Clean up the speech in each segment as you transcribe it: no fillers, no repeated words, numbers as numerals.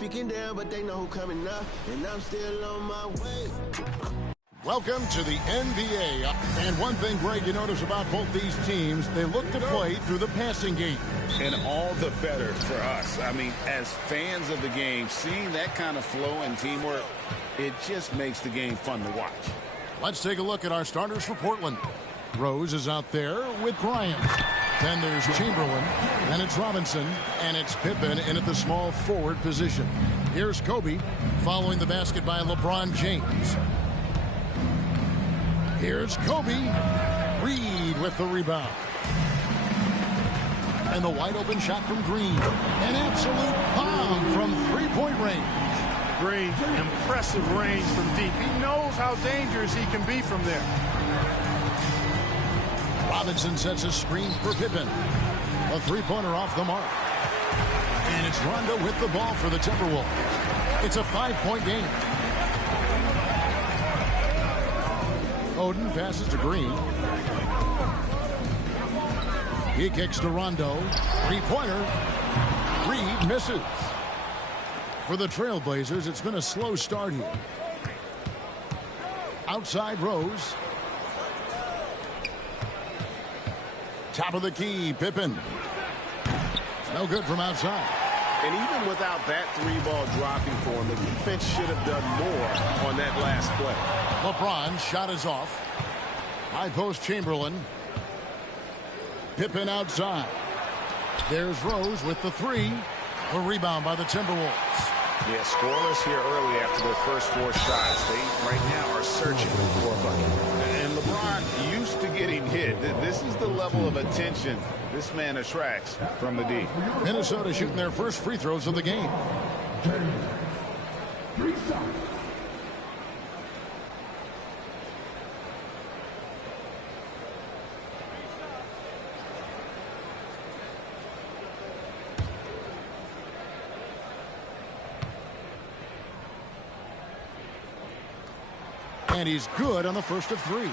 speaking down, but they know who coming up, and I'm still on my way. Welcome to the NBA. And one thing, Greg, you notice about both these teams, they look to play through the passing game. And all the better for us. I mean, as fans of the game, seeing that kind of flow and teamwork, it just makes the game fun to watch. Let's take a look at our starters for Portland. Rose is out there with Bryant. Then there's Chamberlain, and it's Robinson, and it's Pippen in at the small forward position. Here's Kobe, following the basket by LeBron James. Here's Kobe. Reed with the rebound. And the wide open shot from Green. An absolute bomb from three-point range. Green, impressive range from deep. He knows how dangerous he can be from there. Robinson sets a screen for Pippen. A three-pointer off the mark. And it's Rondo with the ball for the Timberwolves. It's a 5-point game. Oden passes to Green. He kicks to Rondo. Three-pointer. Reed misses. For the Trailblazers, it's been a slow start here. Outside Rose. Top of the key, Pippen. No good from outside. And even without that three-ball dropping for him, the defense should have done more on that last play. LeBron shot is off. High post Chamberlain. Pippen outside. There's Rose with the three. A rebound by the Timberwolves. Yeah, scoreless here early after their first 4 shots. They right now are searching for a bucket. And LeBron used to getting hit. This is the level of attention this man attracts from the D. Minnesota shooting their first free throws of the game. And he's good on the first of 3.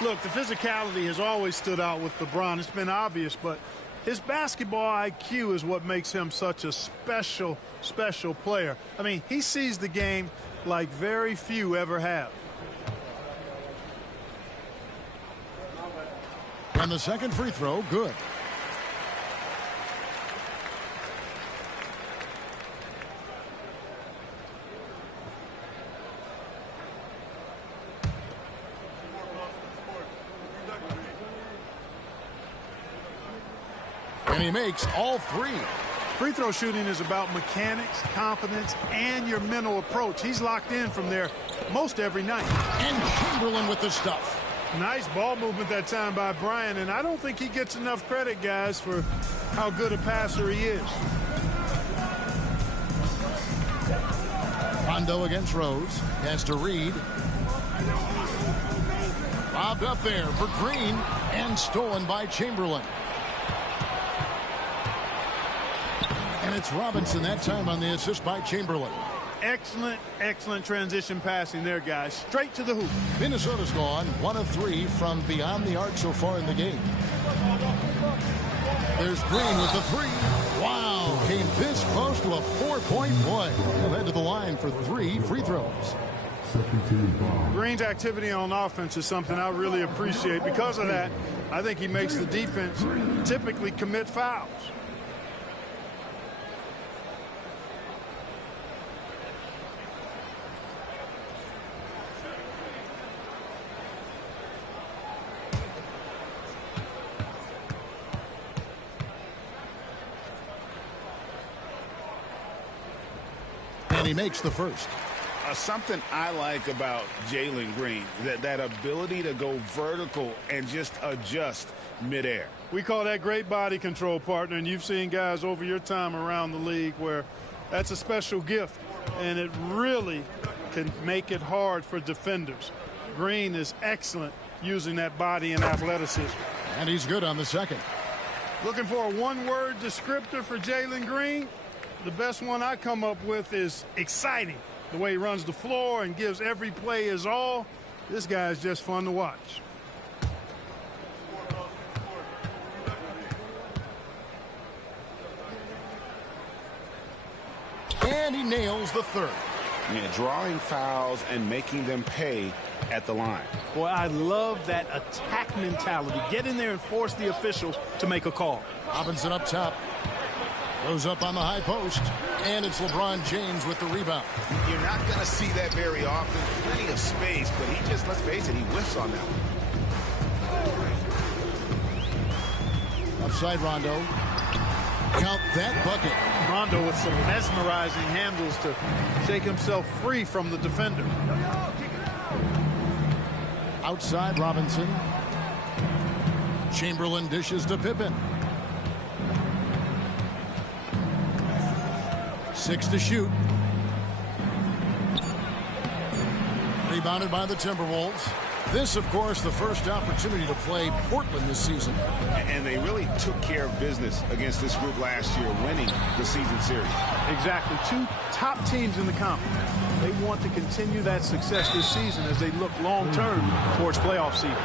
Look, the physicality has always stood out with LeBron. It's been obvious, but his basketball IQ is what makes him such a special player. I mean, he sees the game like very few ever have. And the second free throw, good. And he makes all 3. Free throw shooting is about mechanics, confidence, and your mental approach. He's locked in from there most every night. And Chamberlain with the stuff. Nice ball movement that time by Bryant, and I don't think he gets enough credit, guys, for how good a passer he is. Rondo against Rose. Has to Reed. Bobbed up there for Green, and stolen by Chamberlain. And it's Robinson that time on the assist by Chamberlain. Excellent transition passing there, guys. Straight to the hoop. Minnesota's gone 1 of 3 from beyond the arc so far in the game. There's Green with the 3. Wow, came this close to a 4-point play. He'll head to the line for 3 free throws. Green's activity on offense is something I really appreciate. Because of that, I think he makes the defense typically commit fouls. And he makes the first. Something I like about Jalen Green, that ability to go vertical and just adjust midair. We call that great body control, partner, and you've seen guys over your time around the league where that's a special gift, and it really can make it hard for defenders. Green is excellent using that body and athleticism. And he's good on the second. Looking for a one-word descriptor for Jalen Green? The best one I come up with is exciting. The way he runs the floor and gives every play his all. This guy is just fun to watch. And he nails the third. Yeah, drawing fouls and making them pay at the line. Boy, I love that attack mentality. Get in there and force the official to make a call. Robinson up top. Goes up on the high post. And it's LeBron James with the rebound. You're not going to see that very often. Plenty of space, but he just, let's face it, he whiffs on that one. Upside Rondo. Count that bucket. Rondo with some mesmerizing handles to shake himself free from the defender. Outside Robinson. Chamberlain dishes to Pippen. 6 to shoot. Rebounded by the Timberwolves. This, of course, the first opportunity to play Portland this season. And they really took care of business against this group last year, winning the season series. Exactly. 2 top teams in the conference. They want to continue that success this season as they look long-term towards playoff season.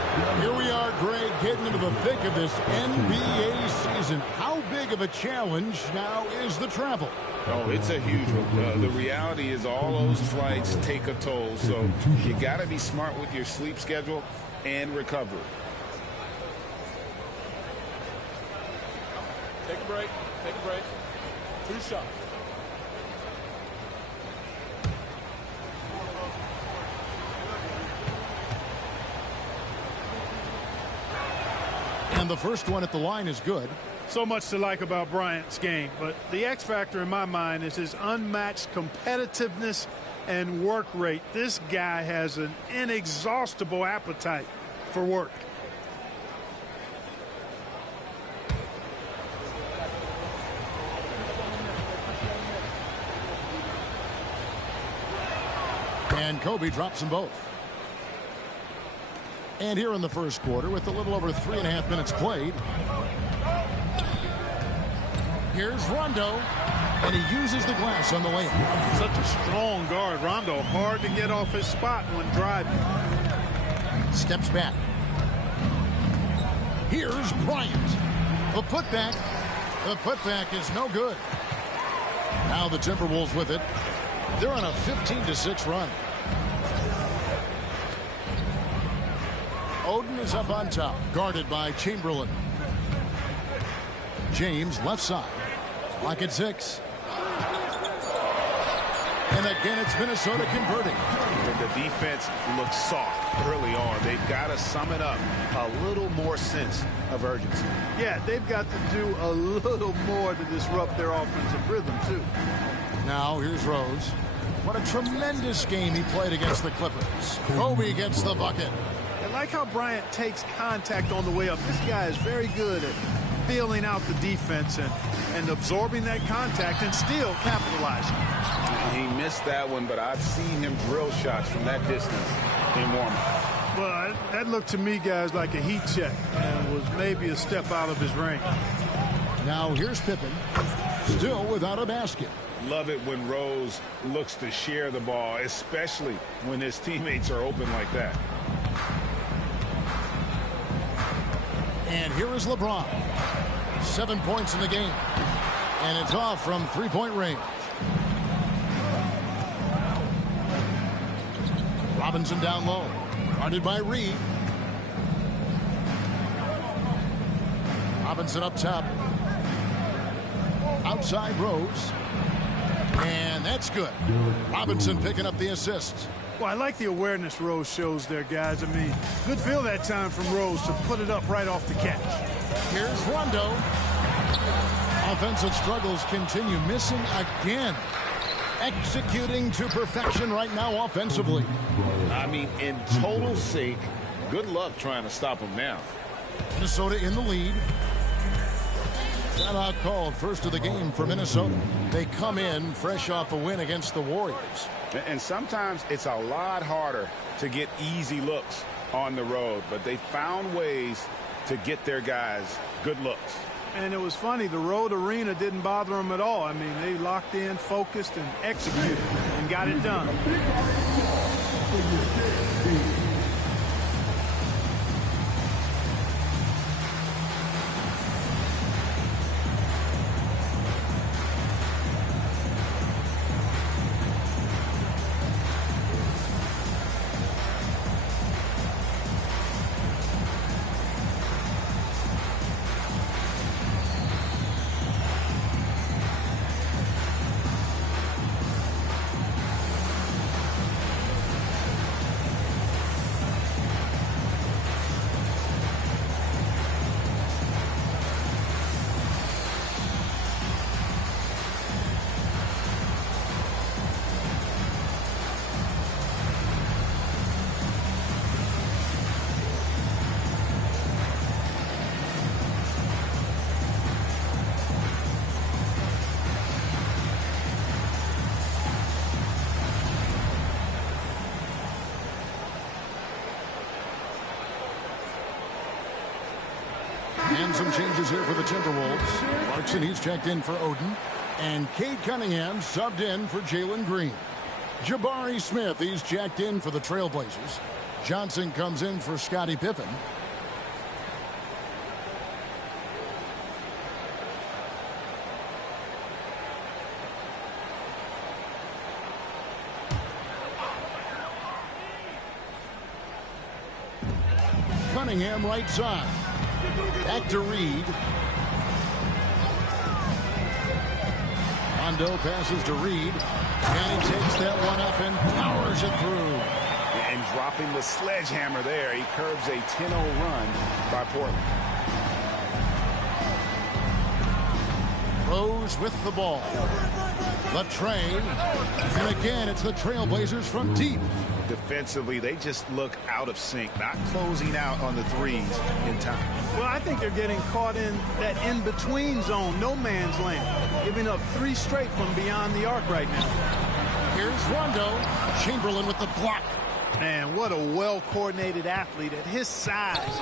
Here we are, Greg, getting into the thick of this NBA season. How big of a challenge now is the travel? Oh, it's a huge one. The reality is all those flights take a toll, so you got to be smart with your sleep schedule and recovery. Take a break. Take a break. 2 shots. And the first one at the line is good. So much to like about Bryant's game, but the X factor in my mind is his unmatched competitiveness and work rate. This guy has an inexhaustible appetite for work. And Kobe drops them both. And here in the first quarter, with a little over 3.5 minutes played, here's Rondo, and he uses the glass on the layup. Such a strong guard. Rondo, hard to get off his spot when driving. Steps back. Here's Bryant. The putback. The putback is no good. Now the Timberwolves with it. They're on a 15-6 run. Oden is up on top, guarded by Chamberlain. James left side. Clock at 6. And again, it's Minnesota converting. The defense looks soft early on. They've got to sum it up. A little more sense of urgency. Yeah, they've got to do a little more to disrupt their offensive rhythm, too. Now, here's Rose. What a tremendous game he played against the Clippers. Kobe gets the bucket. I like how Bryant takes contact on the way up. This guy is very good at feeling out the defense and absorbing that contact and still capitalizing. He missed that one, but I've seen him drill shots from that distance in warm-up. Well, that looked to me, guys, like a heat check and was maybe a step out of his range. Now here's Pippen, still without a basket. Love it when Rose looks to share the ball, especially when his teammates are open like that. And here is LeBron. 7 points in the game. And it's off from three-point range. Robinson down low. Guarded by Reed. Robinson up top. Outside Rose. And that's good. Robinson picking up the assist. Well, I like the awareness Rose shows there, guys. I mean, good feel that time from Rose to put it up right off the catch. Here's Rondo. Offensive struggles continue. Missing again. Executing to perfection right now offensively. I mean, in total sake, good luck trying to stop him now. Minnesota in the lead. Timeout called, first of the game for Minnesota. They come in fresh off a win against the Warriors. And sometimes it's a lot harder to get easy looks on the road, but they found ways to get their guys good looks. And it was funny, the road arena didn't bother them at all. I mean, they locked in, focused, and executed, and got it done. And some changes here for the Timberwolves. Clarkson, he's checked in for Oden. And Cade Cunningham subbed in for Jalen Green. Jabari Smith, he's checked in for the Trailblazers. Johnson comes in for Scottie Pippen. Cunningham right side. Back to Reed. Rondo passes to Reed. And he takes that one up and powers it through. And dropping the sledgehammer there. He curbs a 10-0 run by Portland. Rose with the ball. Latrey. And again, it's the Trailblazers from deep. Defensively, they just look out of sync, not closing out on the threes in time. Well, I think they're getting caught in that in-between zone, no man's land, giving up 3 straight from beyond the arc right now. Here's Rondo. Chamberlain with the block. Man, what a well-coordinated athlete at his size.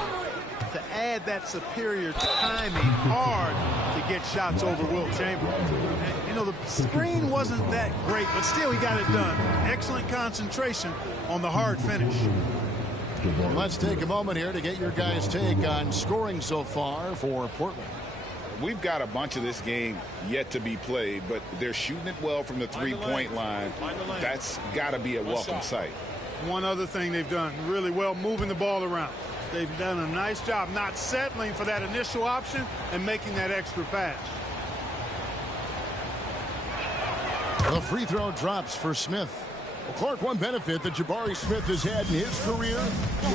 To add that superior timing, hard to get shots over Wilt Chamberlain. And, you know, the screen wasn't that great, but still he got it done. Excellent concentration on the hard finish. Let's take a moment here to get your guys' take on scoring so far for Portland. We've got a bunch of this game yet to be played, but they're shooting it well from the three-point line. That's got to be a welcome sight. One other thing they've done really well, moving the ball around. They've done a nice job not settling for that initial option and making that extra pass. The free throw drops for Smith. Well, Clark, one benefit that Jabari Smith has had in his career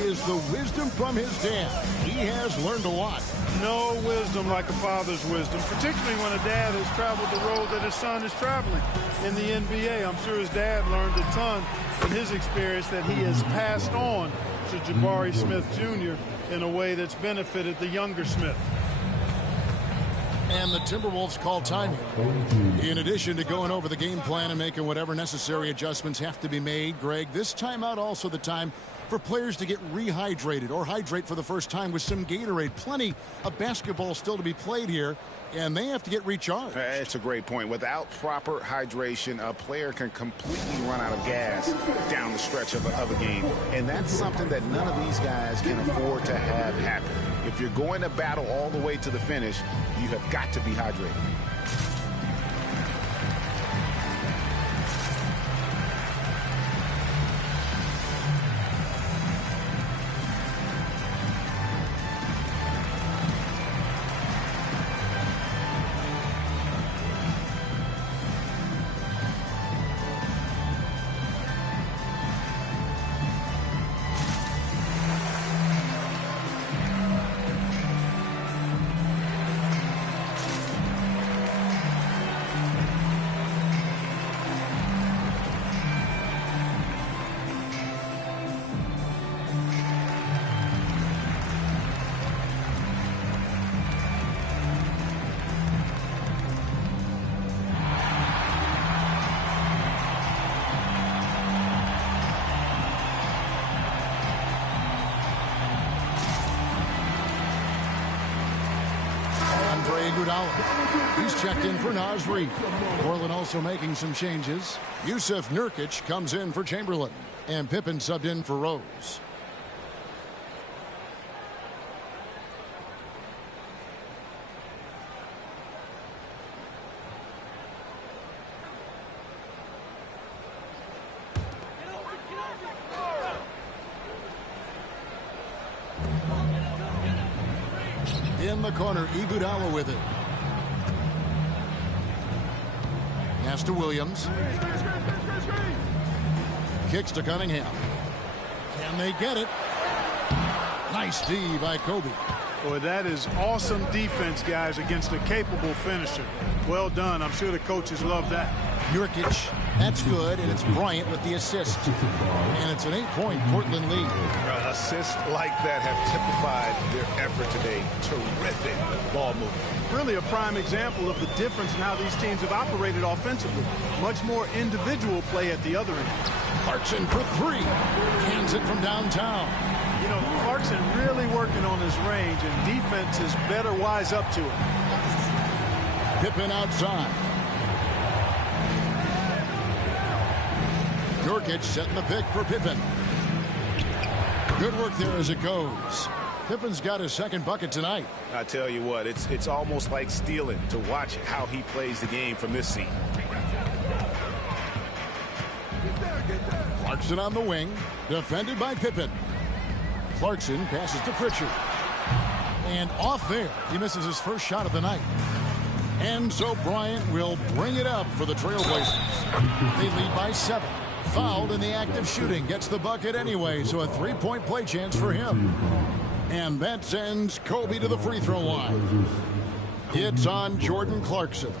is the wisdom from his dad. He has learned a lot. No wisdom like a father's wisdom, particularly when a dad has traveled the road that his son is traveling in the NBA. I'm sure his dad learned a ton in his experience that he has passed on to Jabari Smith Jr. in a way that's benefited the younger Smith. And the Timberwolves call timing. In addition to going over the game plan and making whatever necessary adjustments have to be made, Greg, this timeout also the time for players to get rehydrated or hydrate for the first time with some Gatorade. Plenty of basketball still to be played here, and they have to get recharged. It's a great point. Without proper hydration, a player can completely run out of gas down the stretch of a game. And that's something that none of these guys can afford to have happen. If you're going to battle all the way to the finish, you have got to be hydrated. He's checked in for Naz Reid. Portland also making some changes. Yusuf Nurkic comes in for Chamberlain. And Pippen subbed in for Rose. In the corner, Iguodala with it. Pass to Williams. Kicks to Cunningham. Can they get it? Nice D by Kobe. Boy, that is awesome defense, guys, against a capable finisher. Well done. I'm sure the coaches love that. Nurkic, that's good, and it's Bryant with the assist. And it's an 8-point Portland lead. Assists like that have typified their effort today. Terrific ball movement. Really a prime example of the difference in how these teams have operated offensively. Much more individual play at the other end. Clarkson for three. Cans it from downtown. You know, Clarkson really working on his range, and defense is better wise up to it. Pippen outside. Nurkic setting the pick for Pippen. Good work there as it goes. Pippen's got his second bucket tonight. I tell you what, it's almost like stealing to watch how he plays the game from this seat. Clarkson on the wing, defended by Pippen. Clarkson passes to Pritchard. And off there, he misses his first shot of the night. And so Bryant will bring it up for the Trailblazers. They lead by 7. Fouled in the act of shooting. Gets the bucket anyway, so a three-point play chance for him. And that sends Kobe to the free throw line. It's on Jordan Clarkson.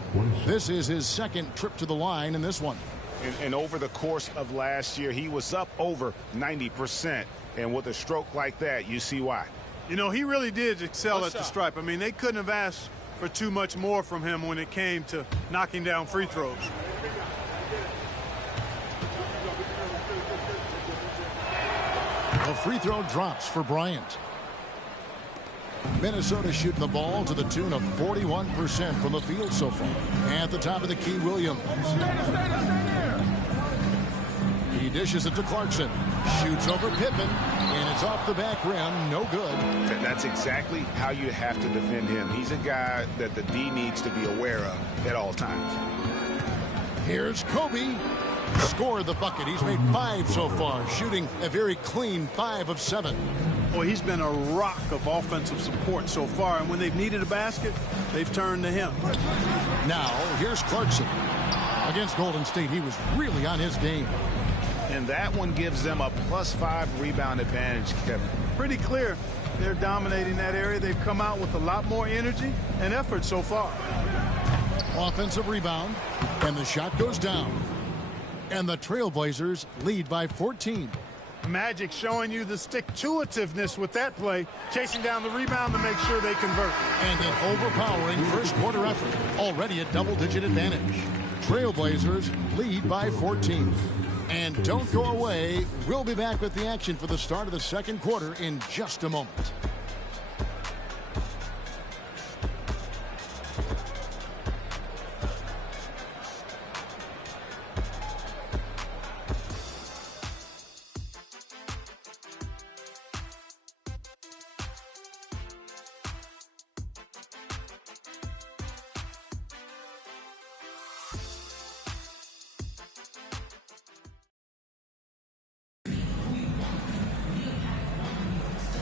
This is his second trip to the line in this one. And over the course of last year, he was up over 90%. And with a stroke like that, you see why. You know, he really did excel at the stripe. I mean, they couldn't have asked for too much more from him when it came to knocking down free throws. A free throw drops for Bryant. Minnesota shooting the ball to the tune of 41% from the field so far. At the top of the key, Williams. He dishes it to Clarkson. Shoots over Pippen, and it's off the back rim. No good. And that's exactly how you have to defend him. He's a guy that the D needs to be aware of at all times. Here's Kobe. Scored the bucket. He's made 5 so far, shooting a very clean 5 of 7. Boy, he's been a rock of offensive support so far, and when they've needed a basket, they've turned to him. Now, here's Clarkson. Against Golden State, he was really on his game. And that one gives them a +5 rebound advantage, Kevin. Pretty clear they're dominating that area. They've come out with a lot more energy and effort so far. Offensive rebound, and the shot goes down. And the Trailblazers lead by 14. Magic showing you the stick-to-itiveness with that play, chasing down the rebound to make sure they convert. And an overpowering first quarter effort, already a double-digit advantage. Trailblazers lead by 14. And don't go away. We'll be back with the action for the start of the second quarter in just a moment.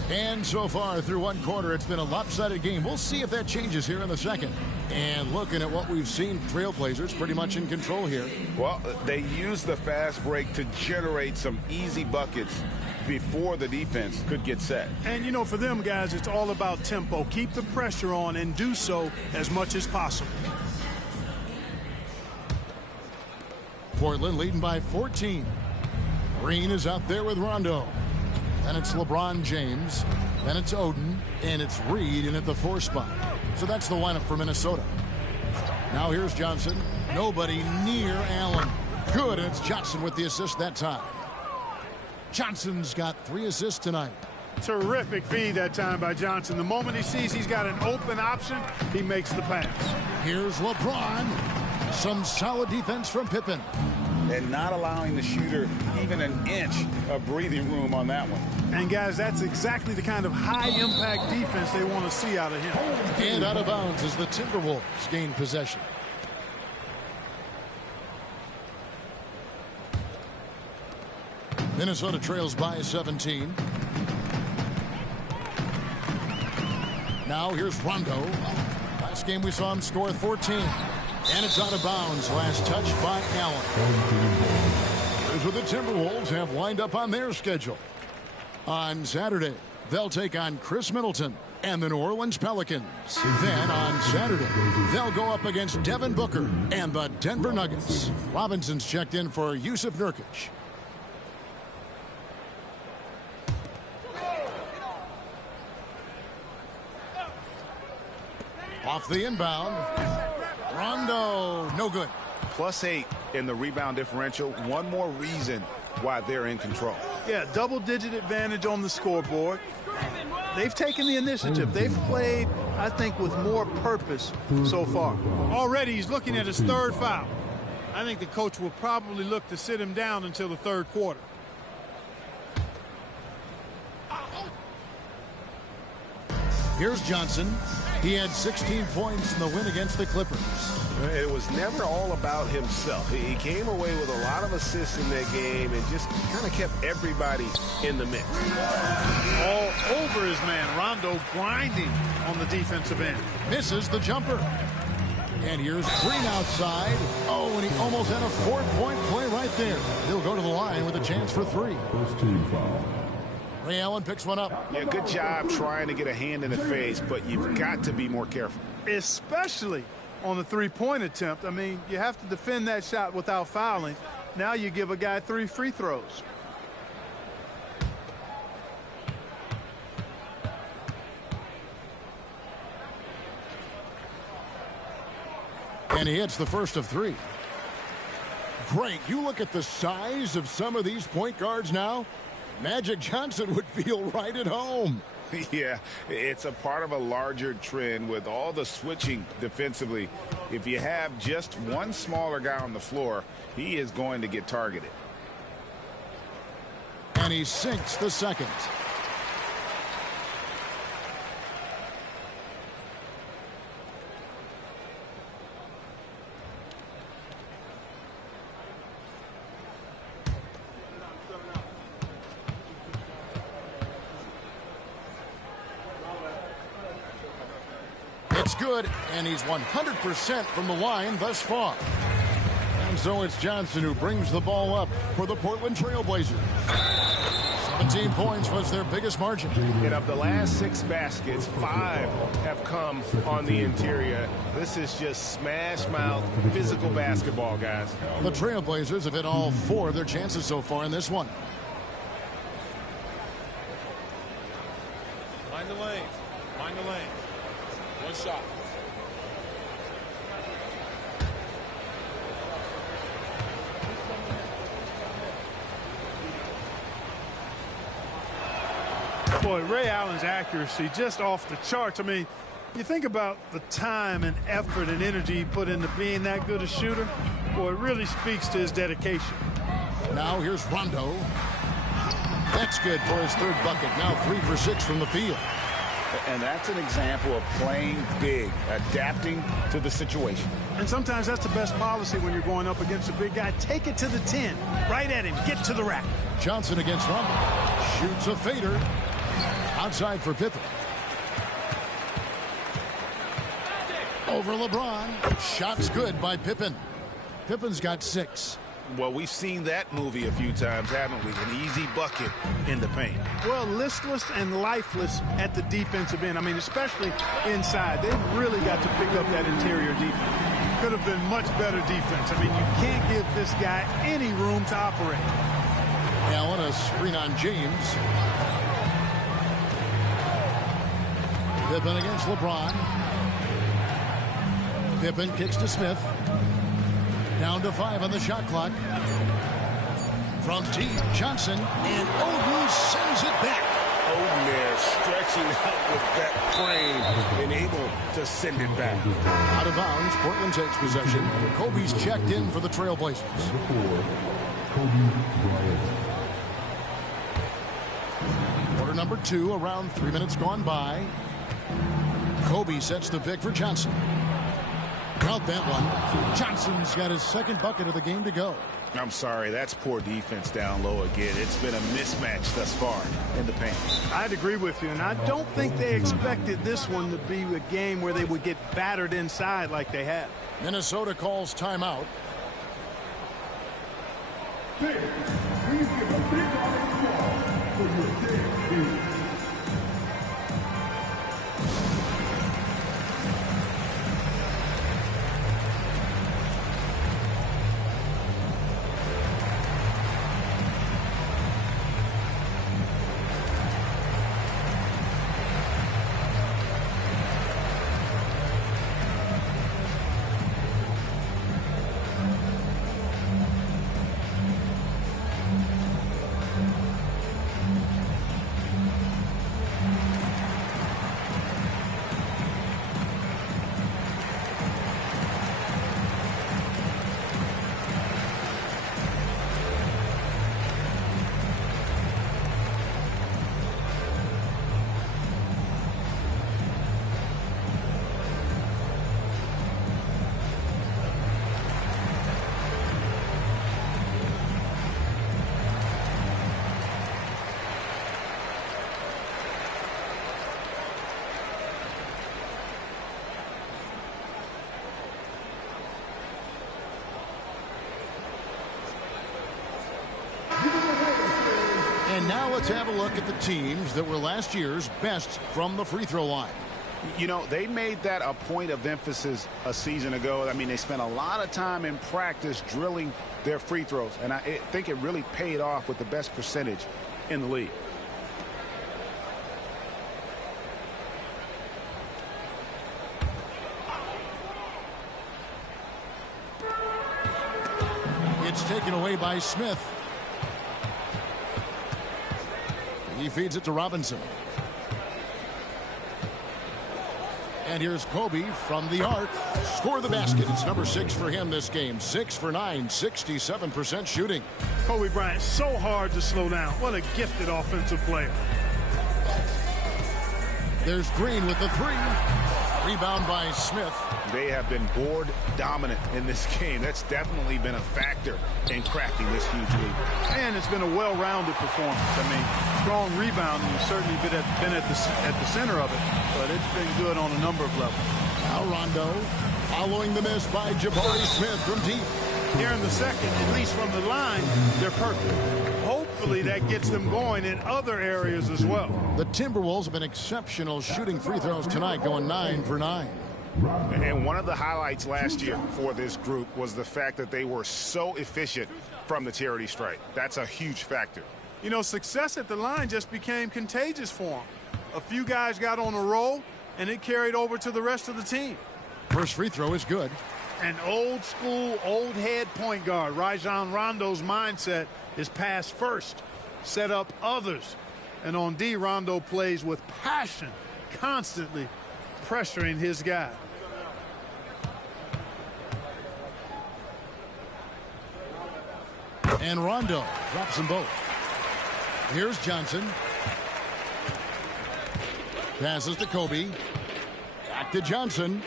And so far through one quarter, it's been a lopsided game. We'll see if that changes here in the second. And looking at what we've seen, Trailblazers pretty much in control here. Well, they use the fast break to generate some easy buckets before the defense could get set. And, you know, for them, guys, it's all about tempo. Keep the pressure on and do so as much as possible. Portland leading by 14. Green is out there with Rondo. And it's LeBron James, and it's Oden, and it's Reed in at the 4 spot. So that's the lineup for Minnesota. Now here's Johnson. Nobody near Allen. Good, and it's Johnson with the assist that time. Johnson's got 3 assists tonight. Terrific feed that time by Johnson. The moment he sees he's got an open option, he makes the pass. Here's LeBron. Some solid defense from Pippen. And not allowing the shooter even an inch of breathing room on that one. And, guys, that's exactly the kind of high-impact defense they want to see out of him. And out of bounds as the Timberwolves gain possession. Minnesota trails by 17. Now here's Rondo. Last game we saw him score 14. And it's out of bounds. Last touch by Allen. Here's what the Timberwolves have lined up on their schedule. On Saturday, they'll take on Chris Middleton and the New Orleans Pelicans. Then on Saturday, they'll go up against Devin Booker and the Denver Nuggets. Robinson's checked in for Yusuf Nurkic. Off the inbound. Rondo, no good. +8 in the rebound differential. One more reason why they're in control. Yeah, double-digit advantage on the scoreboard. They've taken the initiative. They've played, I think, with more purpose so far. Already he's looking at his third foul. I think the coach will probably look to sit him down until the third quarter. Here's Johnson. He had 16 points in the win against the Clippers. It was never all about himself. He came away with a lot of assists in that game and just kind of kept everybody in the mix. All over his man. Rondo grinding on the defensive end. Misses the jumper. And here's Green outside. Oh, and he almost had a 4-point play right there. He'll go to the line with a chance for 3. First team foul. Ray Allen picks one up. Yeah, good job trying to get a hand in the face, but you've got to be more careful. Especially on the three-point attempt. I mean, you have to defend that shot without fouling. Now you give a guy 3 free throws. And he hits the first of 3. Great. You look at the size of some of these point guards now. Magic Johnson would feel right at home. Yeah, it's a part of a larger trend with all the switching defensively. If you have just one smaller guy on the floor, he is going to get targeted. And he sinks the second. It's good, and he's 100% from the line thus far. And so it's Johnson who brings the ball up for the Portland Trail Blazers. 17 points was their biggest margin. And of the last 6 baskets, 5 have come on the interior. This is just smash-mouth, physical basketball, guys. The Trail Blazers have hit all 4 of their chances so far in this one. Mind the lanes. Mind the lanes. One shot. Boy, Ray Allen's accuracy just off the charts. I mean, you think about the time and effort and energy he put into being that good a shooter. Boy, it really speaks to his dedication. Now here's Rondo. That's good for his 3rd bucket. Now 3 for 6 from the field. And that's an example of playing big, adapting to the situation. And sometimes that's the best policy when you're going up against a big guy. Take it to the 10. Right at him. Get to the rack. Johnson against Rondo. Shoots a fader. Outside for Pippen. Over LeBron. Shots good by Pippen. Pippen's got 6. Well, we've seen that movie a few times, haven't we? An easy bucket in the paint. Well, listless and lifeless at the defensive end. I mean, especially inside. They've really got to pick up that interior defense. Could have been much better defense. I mean, you can't give this guy any room to operate. Allen, a screen on James. Pippen against LeBron. Pippen kicks to Smith. Down to 5 on the shot clock. From deep, Johnson, and Oden sends it back. Oden there stretching out with that frame and able to send it back. Out of bounds, Portland takes possession. Kobe's checked in for the Trailblazers. Number 4, Kobe Bryant. Quarter number 2, around 3 minutes gone by. Kobe sets the pick for Johnson. Count that one. Johnson's got his 2nd bucket of the game to go. I'm sorry, that's poor defense down low again. It's been a mismatch thus far in the paint. I'd agree with you, and I don't think they expected this one to be a game where they would get battered inside like they had. Minnesota calls timeout. Please give a big round of applause for your team. And now let's have a look at the teams that were last year's best from the free throw line. You know, they made that a point of emphasis a season ago. I mean, they spent a lot of time in practice drilling their free throws, and I think it really paid off with the best percentage in the league. It's taken away by Smith. He feeds it to Robinson. And here's Kobe from the arc. Score the basket. It's number 6 for him this game. 6 for 9, 67% shooting. Kobe Bryant, so hard to slow down. What a gifted offensive player. There's Green with the 3. Rebound by Smith. They have been board dominant in this game. That's definitely been a factor in crafting this huge lead. And it's been a well-rounded performance. I mean, strong rebounding has certainly been at the center of it, but it's been good on a number of levels. Now Rondo following the miss by Jabari Smith from deep. Here in the second, at least from the line, they're perfect. Hopefully that gets them going in other areas as well. The Timberwolves have been exceptional shooting free throws tonight, going 9 for 9. And one of the highlights last year for this group was the fact that they were so efficient from the charity stripe. That's a huge factor. You know, success at the line just became contagious for them. A few guys got on a roll, and it carried over to the rest of the team. First free throw is good. An old school, old head point guard, Rajon Rondo's mindset is pass first, set up others. And on D, Rondo plays with passion, constantly pressuring his guy. And Rondo drops them both. Here's Johnson. Passes to Kobe. Back to Johnson.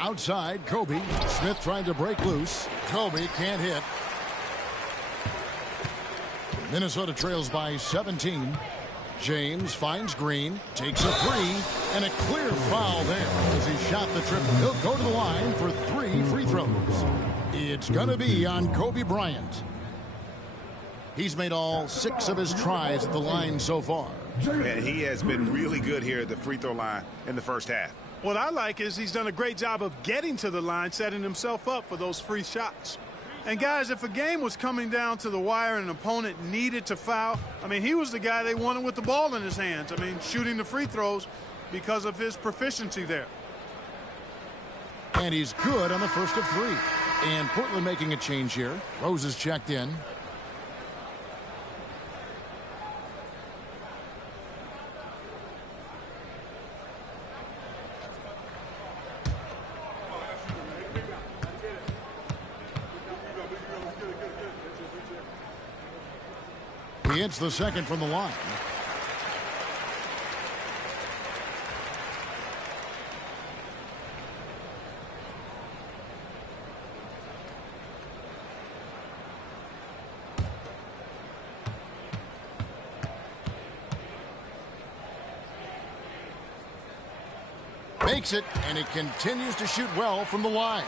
Outside, Kobe. Smith trying to break loose. Kobe can't hit. Minnesota trails by 17. James finds Green, takes a 3, and a clear foul there as he shot the triple. He'll go to the line for 3 free throws. It's going to be on Kobe Bryant. He's made all 6 of his tries at the line so far. And he has been really good here at the free throw line in the first half. What I like is he's done a great job of getting to the line, setting himself up for those free shots. And guys, if a game was coming down to the wire and an opponent needed to foul, I mean, he was the guy they wanted with the ball in his hands. I mean, shooting the free throws because of his proficiency there. And he's good on the first of 3. And Portland making a change here. Rose is checked in. He hits the second from the line. Makes it, and he continues to shoot well from the line.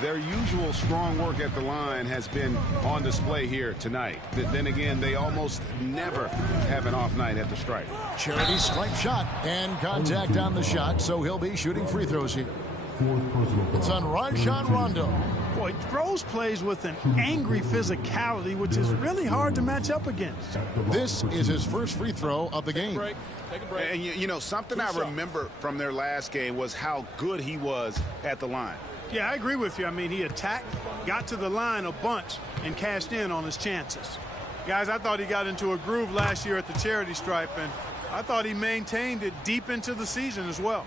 Their usual strong work at the line has been on display here tonight. Then again, they almost never have an off night at the stripe. Charity stripe shot and contact on the shot, so he'll be shooting free throws here. It's on Rajon Rondo. Boy, Rose plays with an angry physicality, which is really hard to match up against. This is his first free throw of the game. Take a break. And you know, something I remember from their last game was how good he was at the line. Yeah, I agree with you. I mean, he attacked, got to the line a bunch, and cashed in on his chances. Guys, I thought he got into a groove last year at the charity stripe, and I thought he maintained it deep into the season as well.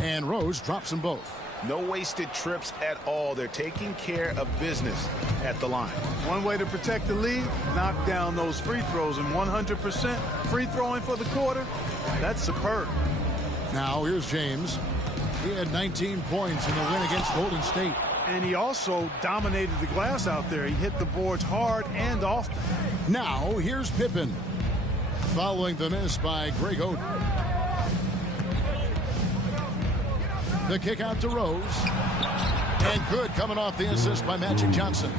And Rose drops them both. No wasted trips at all. They're taking care of business at the line. One way to protect the lead, knock down those free throws, and 100% free throwing for the quarter, that's superb. Now here's James. He had 19 points in the win against Golden State. And he also dominated the glass out there. He hit the boards hard and often. Now here's Pippen. following the miss by Greg Oden. The kick out to Rose. And good coming off the assist by Magic Johnson.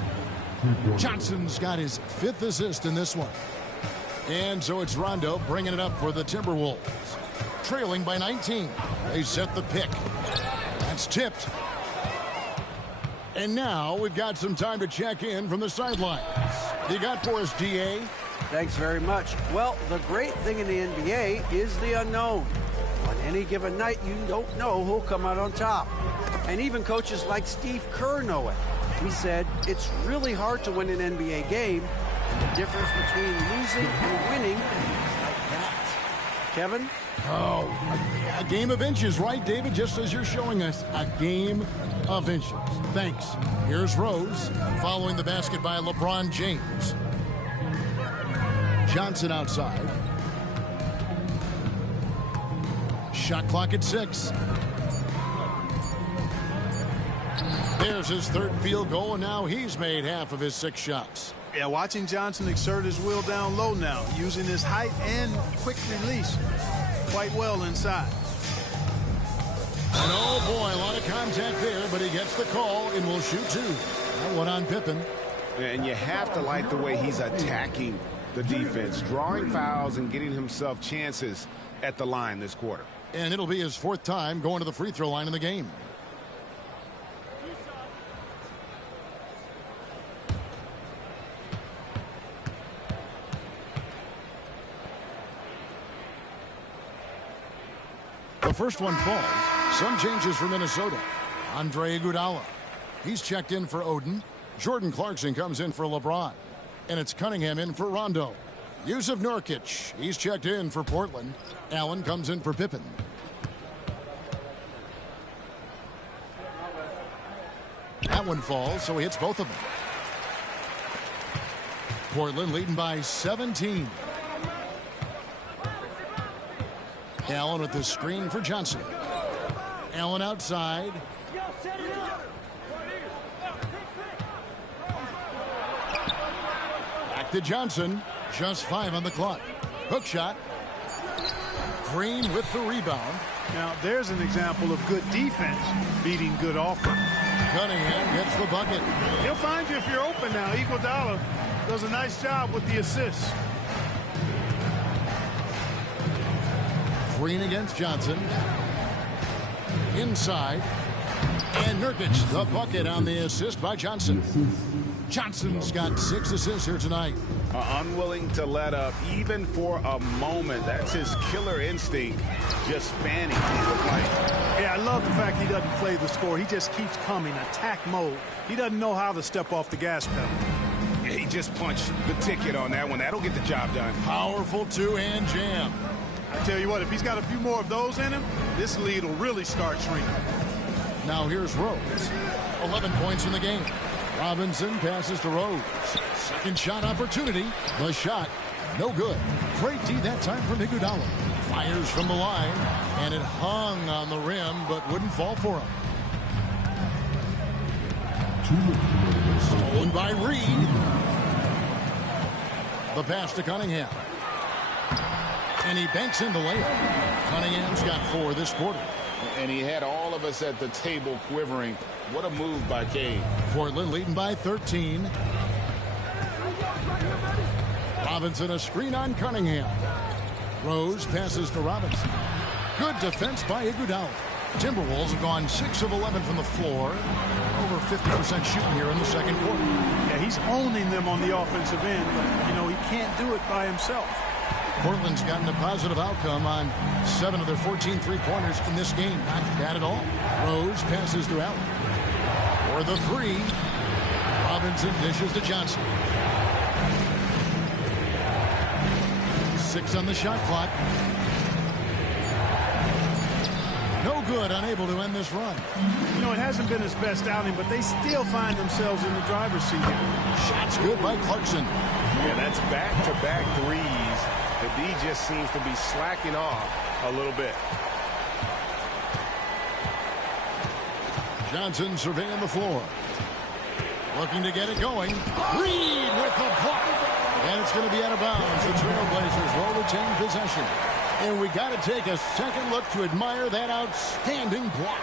Johnson's got his 5th assist in this one. And so it's Rondo bringing it up for the Timberwolves. Trailing by 19. They set the pick. That's tipped. And now we've got some time to check in from the sidelines. You got for us, GA? Thanks very much. Well, the great thing in the NBA is the unknown. On any given night, you don't know who'll come out on top. And even coaches like Steve Kerr know it. He said it's really hard to win an NBA game, and the difference between losing and winning is like that. Kevin? Oh, a game of inches, right, David? Just as you're showing us, a game of inches. Thanks. Here's Rose, following the basket by LeBron James. Johnson outside. Shot clock at 6. There's his 3rd field goal, and now he's made half of his 6 shots. Yeah, watching Johnson exert his will down low now, using his height and quick release quite well inside. And oh boy, a lot of contact there, but he gets the call and will shoot 2. That one on Pippen. And you have to like the way he's attacking the defense, drawing fouls and getting himself chances at the line this quarter. And it'll be his 4th time going to the free throw line in the game. The first one falls. Some changes for Minnesota. Andre Iguodala. He's checked in for Oden. Jordan Clarkson comes in for LeBron. And it's Cunningham in for Rondo. Yusuf Nurkic. He's checked in for Portland. Allen comes in for Pippen. That one falls, so he hits both of them. Portland leading by 17. Allen with the screen for Johnson. Allen outside. Back to Johnson. Just 5 on the clock. Hook shot. Green with the rebound. Now, there's an example of good defense beating good offense. Cunningham gets the bucket. He'll find you if you're open now. Iguodala does a nice job with the assists. Green against Johnson. Inside. And Nurkic, the bucket on the assist by Johnson. Johnson's got 6 assists here tonight. Unwilling to let up even for a moment. That's his killer instinct, just spanning through the fight. Yeah, I love the fact he doesn't play the score. He just keeps coming, attack mode. He doesn't know how to step off the gas pedal. Yeah, he just punched the ticket on that one. That'll get the job done. Powerful 2-hand jam. I tell you what, if he's got a few more of those in him, this lead will really start shrinking. Now here's Rose. 11 points in the game. Robinson passes to Rose. Second shot opportunity. The shot, no good. Great D that time from Iguodala. Fires from the line, and it hung on the rim, but wouldn't fall for him. Stolen by Reed. The pass to Cunningham. And he banks in the layup. Cunningham's got 4 this quarter. And he had all of us at the table quivering. What a move by Cade. Portland leading by 13. Robinson a screen on Cunningham. Rose passes to Robinson. Good defense by Iguodala. Timberwolves have gone 6 of 11 from the floor. Over 50% shooting here in the second quarter. Yeah, he's owning them on the offensive end, but, you know, he can't do it by himself. Portland's gotten a positive outcome on 7 of their 14 three-pointers in this game. Not bad at all. Rose passes to Allen. For the 3. Robinson dishes to Johnson. 6 on the shot clock. No good, unable to end this run. You know, it hasn't been his best outing, but they still find themselves in the driver's seat here. Shots good by Clarkson. Yeah, that's back-to-back threes. The D just seems to be slacking off a little bit. Johnson surveying the floor. Looking to get it going. Reed with the block. And it's going to be out of bounds. The Trailblazers will retain possession. And we got to take a second look to admire that outstanding block.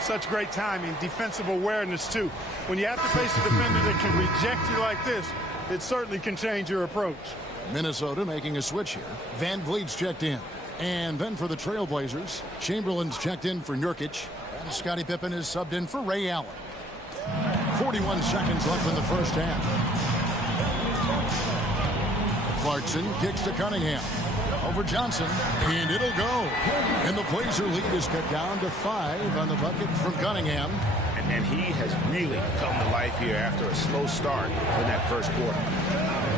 Such great timing, defensive awareness, too. When you have to face a defender that can reject you like this, it certainly can change your approach. Minnesota making a switch here. Van Vliet's checked in. And then for the Trailblazers, Chamberlain's checked in for Nurkic. And Scottie Pippen is subbed in for Ray Allen. 41 seconds left in the first half. Clarkson kicks to Cunningham. Over Johnson, and it'll go. And the Blazer lead is cut down to 5 on the bucket from Cunningham. And he has really come to life here after a slow start in that first quarter.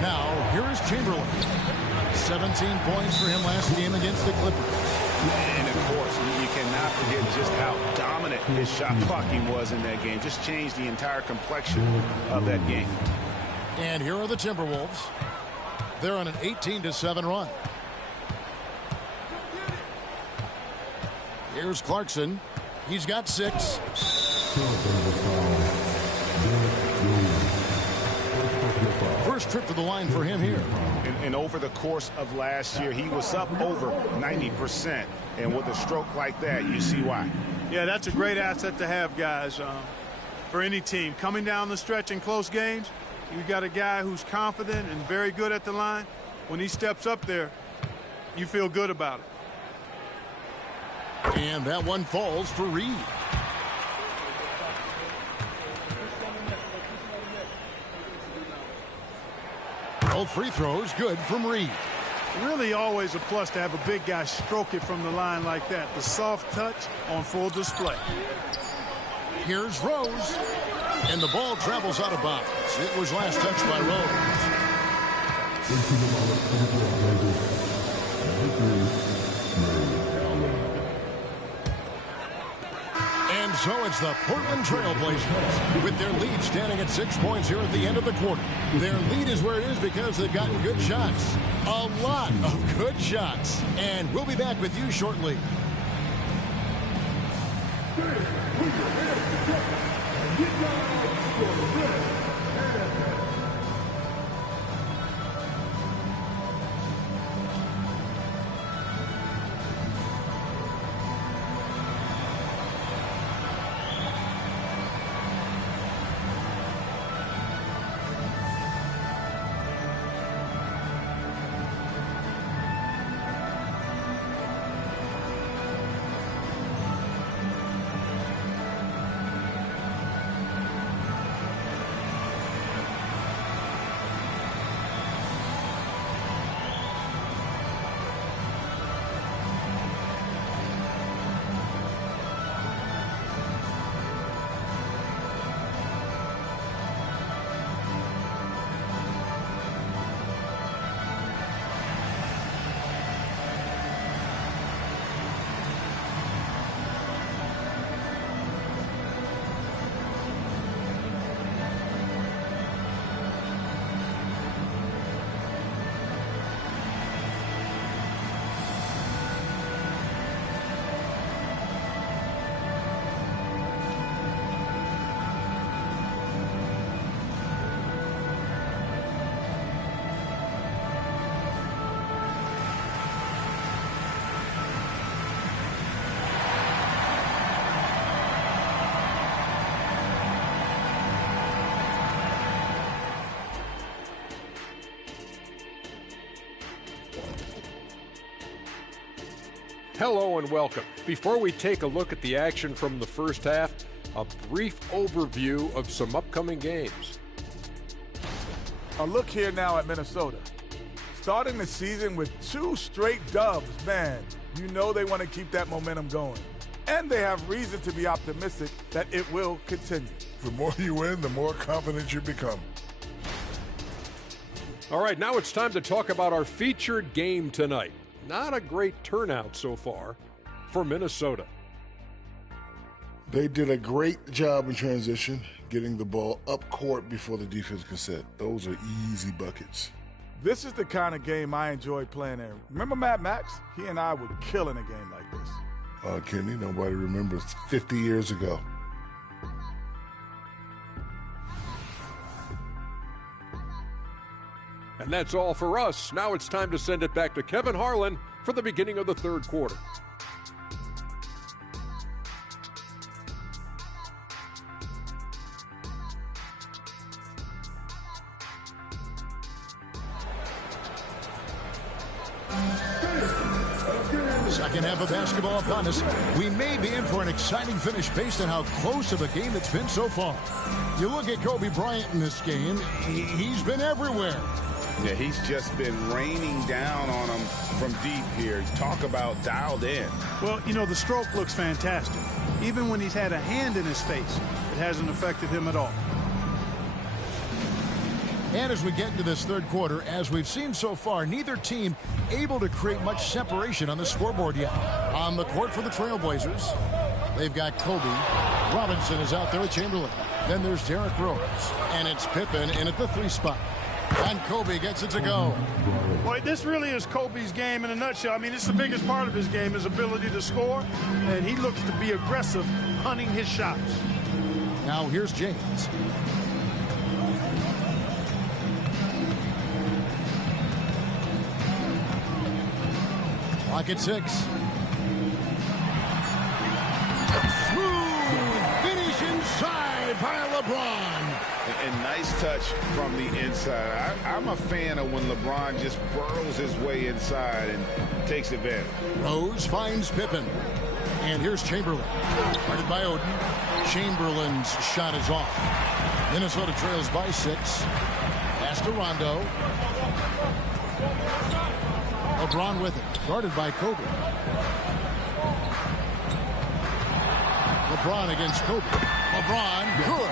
Now, here is Chamberlain. 17 points for him last game against the Clippers. And, of course, you cannot forget just how dominant his shot blocking was in that game. Just changed the entire complexion of that game. And here are the Timberwolves. They're on an 18-7 run. Here's Clarkson. He's got 6. First trip to the line for him here. And over the course of last year, he was up over 90%. And with a stroke like that, you see why. Yeah, that's a great asset to have, guys, for any team. Coming down the stretch in close games, you got a guy who's confident and very good at the line. When he steps up there, you feel good about it. And that one falls for Reed. Both free throws good from Reed. Really always a plus to have a big guy stroke it from the line like that. The soft touch on full display. Here's Rose. And the ball travels out of bounds. It was last touched by Rose. And so it's the Portland Trailblazers with their lead standing at 6 points here at the end of the quarter. Their lead is where it is because they've gotten good shots. A lot of good shots. And we'll be back with you shortly. Hello and welcome. Before we take a look at the action from the first half, a brief overview of some upcoming games. A look here now at Minnesota. Starting the season with 2 straight dubs, man, you know they want to keep that momentum going. And they have reason to be optimistic that it will continue. The more you win, the more confident you become. All right, now it's time to talk about our featured game tonight. Not a great turnout so far for Minnesota. They did a great job in transition, getting the ball up court before the defense could set. Those are easy buckets. This is the kind of game I enjoy playing in. Remember Mad Max? He and I would kill in a game like this. Kenny, nobody remembers 50 years ago. And that's all for us. Now it's time to send it back to Kevin Harlan for the beginning of the third quarter. Second half of basketball upon us. We may be in for an exciting finish based on how close of a game it's been so far. You look at Kobe Bryant in this game, he's been everywhere. Yeah, he's just been raining down on him from deep here. Talk about dialed in. Well, you know, the stroke looks fantastic. Even when he's had a hand in his face, it hasn't affected him at all. And as we get into this third quarter, as we've seen so far, neither team able to create much separation on the scoreboard yet. On the court for the Trailblazers, they've got Kobe. Robinson is out there with Chamberlain. Then there's Derrick Rose. And it's Pippen in at the 3 spot. And Kobe gets it to go. Boy, this really is Kobe's game in a nutshell. I mean, it's the biggest part of his game, his ability to score. And he looks to be aggressive, hunting his shots. Now here's James. Clock at 6. Smooth finish inside by LeBron. And nice touch from the inside. I'm a fan of when LeBron just burrows his way inside and takes advantage. Rose finds Pippen. And here's Chamberlain. Guarded by Oden. Chamberlain's shot is off. Minnesota trails by 6. Pass to Rondo. LeBron with it. Guarded by Kobe. LeBron against Kobe. LeBron, good.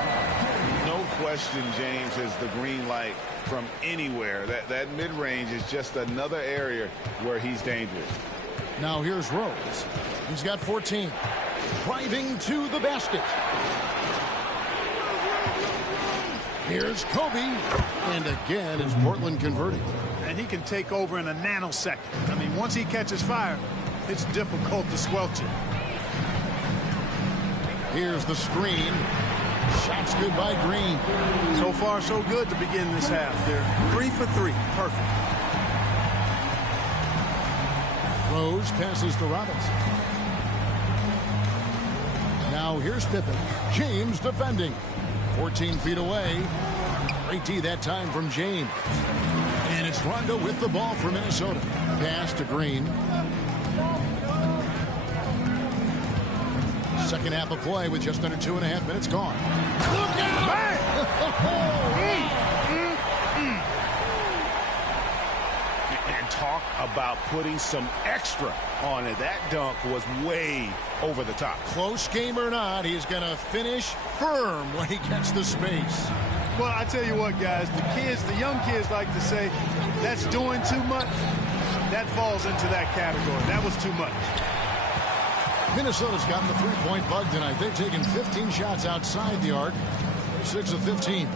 No question, James, has the green light from anywhere. That mid-range is just another area where he's dangerous. Now here's Rose. He's got 14. Driving to the basket. Here's Kobe. And again, is Portland converting. And he can take over in a nanosecond. I mean, once he catches fire, it's difficult to squelch it. Here's the screen. Shots good by Green. So far, so good to begin this half. They're 3 for 3. Perfect. Rose passes to Robinson. Now here's Pippen. James defending. 14 feet away. Great D that time from James. And it's Rondo with the ball for Minnesota. Pass to Green. Second half of play with just under 2.5 minutes gone. Look out! And talk about putting some extra on it. That dunk was way over the top. Close game or not, he's going to finish firm when he gets the space. Well, I tell you what, guys, the young kids like to say, that's doing too much. That falls into that category. That was too much. Minnesota's gotten the three-point bug tonight. They've taken 15 shots outside the arc. They're 6 of 15.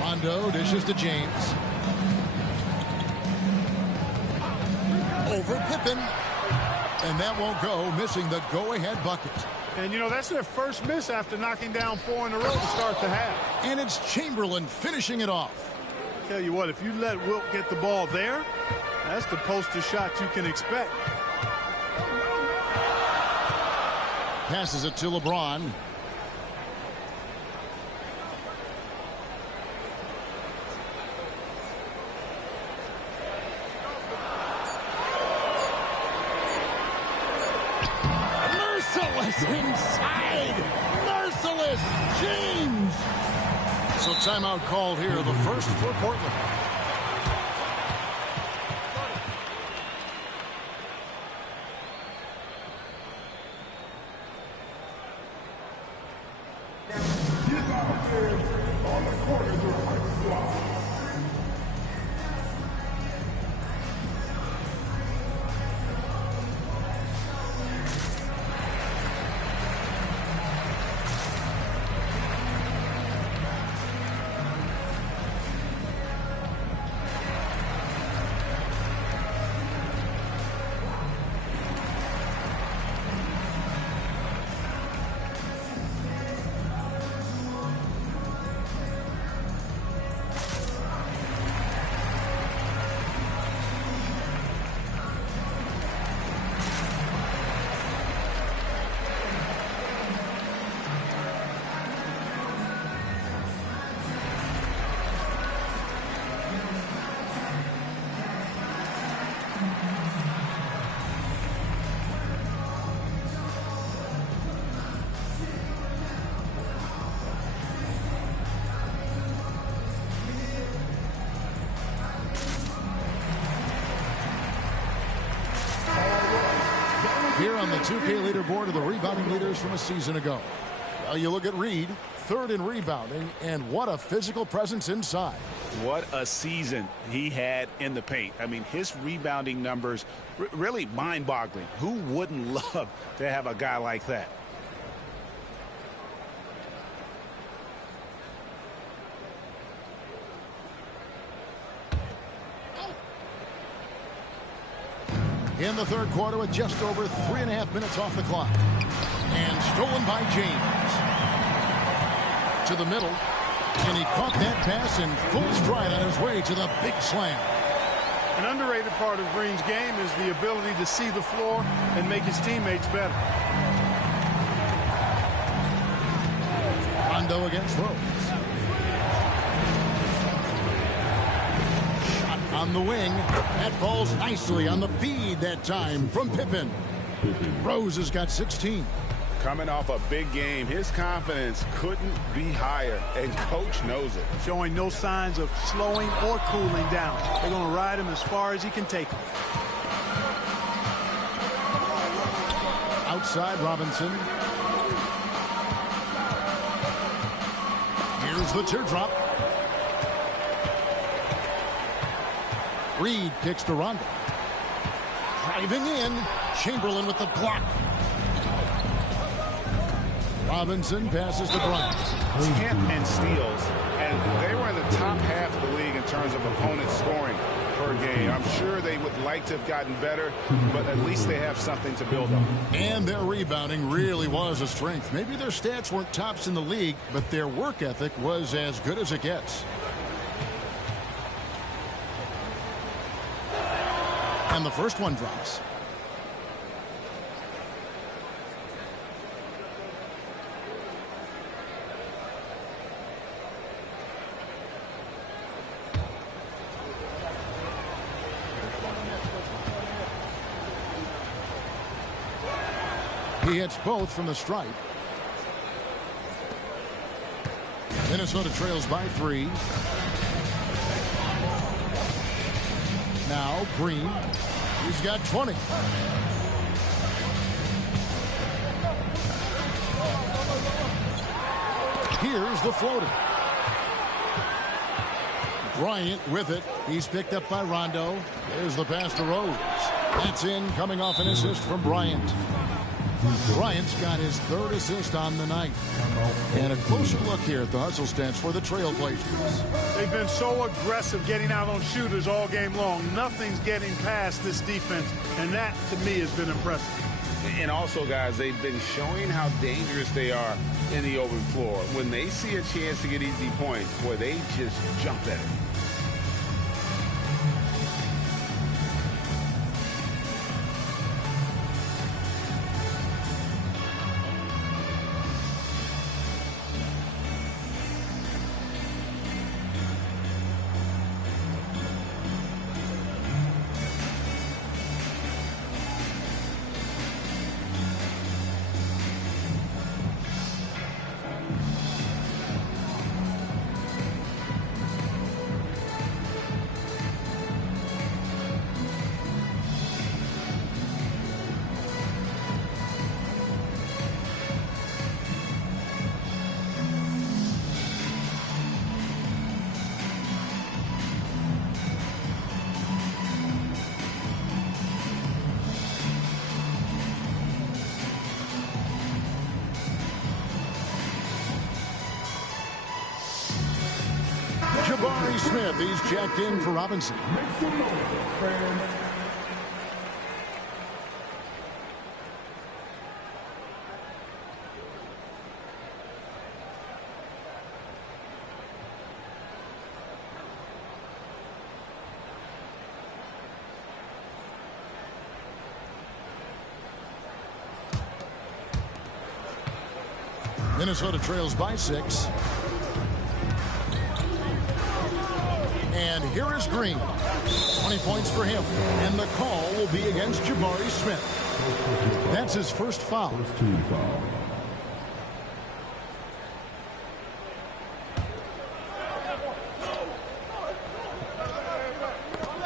Rondo dishes to James. Over Pippen. And that won't go, missing the go-ahead bucket. And, you know, that's their first miss after knocking down 4 in a row to start the half. And it's Chamberlain finishing it off. Tell you what, if you let Wilt get the ball there, that's the poster shot you can expect. Passes it to LeBron. Merciless inside. Merciless James. So timeout called here, the first for Portland. here on the 2K leaderboard of the rebounding leaders from a season ago. Well, you look at Reed, third in rebounding, and what a physical presence inside. What a season he had in the paint. I mean, his rebounding numbers really mind-boggling. Who wouldn't love to have a guy like that? In the third quarter with just over 3.5 minutes off the clock. And stolen by James. To the middle. And he caught that pass in full stride on his way to the big slam. An underrated part of Green's game is the ability to see the floor and make his teammates better. Rondo against Rose. Shot on the wing. That falls nicely on the feed that time from Pippen. Rose has got 16. Coming off a big game, his confidence couldn't be higher, and coach knows it. Showing no signs of slowing or cooling down. They're going to ride him as far as he can take him. Outside Robinson. Here's the teardrop. Reed kicks to Rondo. Driving in. Chamberlain with the block. Robinson passes to Bryant. 10 and steals, and they were in the top half of the league in terms of opponent scoring per game. I'm sure they would like to have gotten better, but at least they have something to build on. And their rebounding really was a strength. Maybe their stats weren't tops in the league, but their work ethic was as good as it gets. And the first one drops. He hits both from the stripe. Minnesota trails by 3. Now Green. He's got 20. Here's the floater. Bryant with it. He's picked up by Rondo. There's the pass to Rose. That's in, coming off an assist from Bryant. Bryant's got his third assist on the night. And a closer look here at the hustle stats for the Trailblazers. They've been so aggressive getting out on shooters all game long. Nothing's getting past this defense, and that, to me, has been impressive. And also, guys, they've been showing how dangerous they are in the open floor. When they see a chance to get easy points, boy, they just jump at it. Jabari Smith, he's checked in for Robinson. Minnesota trails by 6. And here is Green. 20 points for him. And the call will be against Jabari Smith. That's his first foul.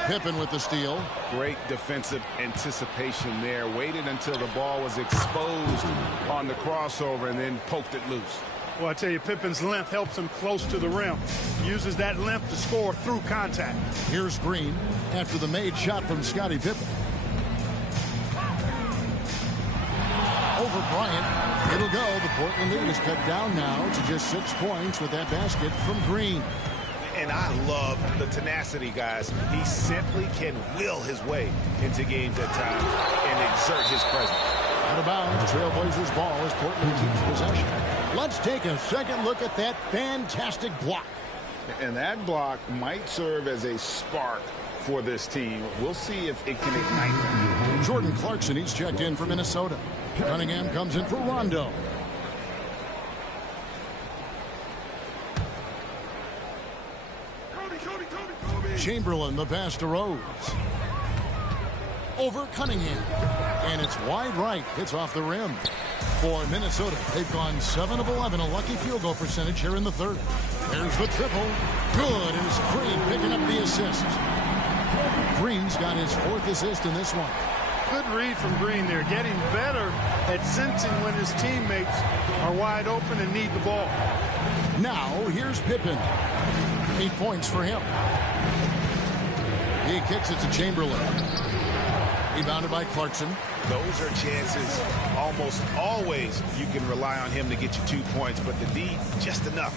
Pippen with the steal. Great defensive anticipation there. Waited until the ball was exposed on the crossover and then poked it loose. Well, I tell you, Pippen's length helps him close to the rim. Uses that length to score through contact. Here's Green after the made shot from Scottie Pippen. Over Bryant. It'll go. The Portland lead is cut down now to just 6 points with that basket from Green. And I love the tenacity, guys. He simply can will his way into games at times and exert his presence. Out of bounds, Trailblazers ball as Portland keeps possession. Let's take a second look at that fantastic block. And that block might serve as a spark for this team. We'll see if it can ignite them. Jordan Clarkson, he's checked in for Minnesota. Cunningham comes in for Rondo. Chamberlain, the pass to Rose. Over Cunningham. And it's wide right. It's off the rim. For Minnesota, they've gone 7 of 11, a lucky field goal percentage here in the third. There's the triple. Good, and it's Green picking up the assist. Green's got his 4th assist in this one. Good read from Green there, getting better at sensing when his teammates are wide open and need the ball. Now, here's Pippen. 8 points for him. He kicks it to Chamberlain. Rebounded by Clarkson. Those are chances almost always you can rely on him to get you 2 points, but the D just enough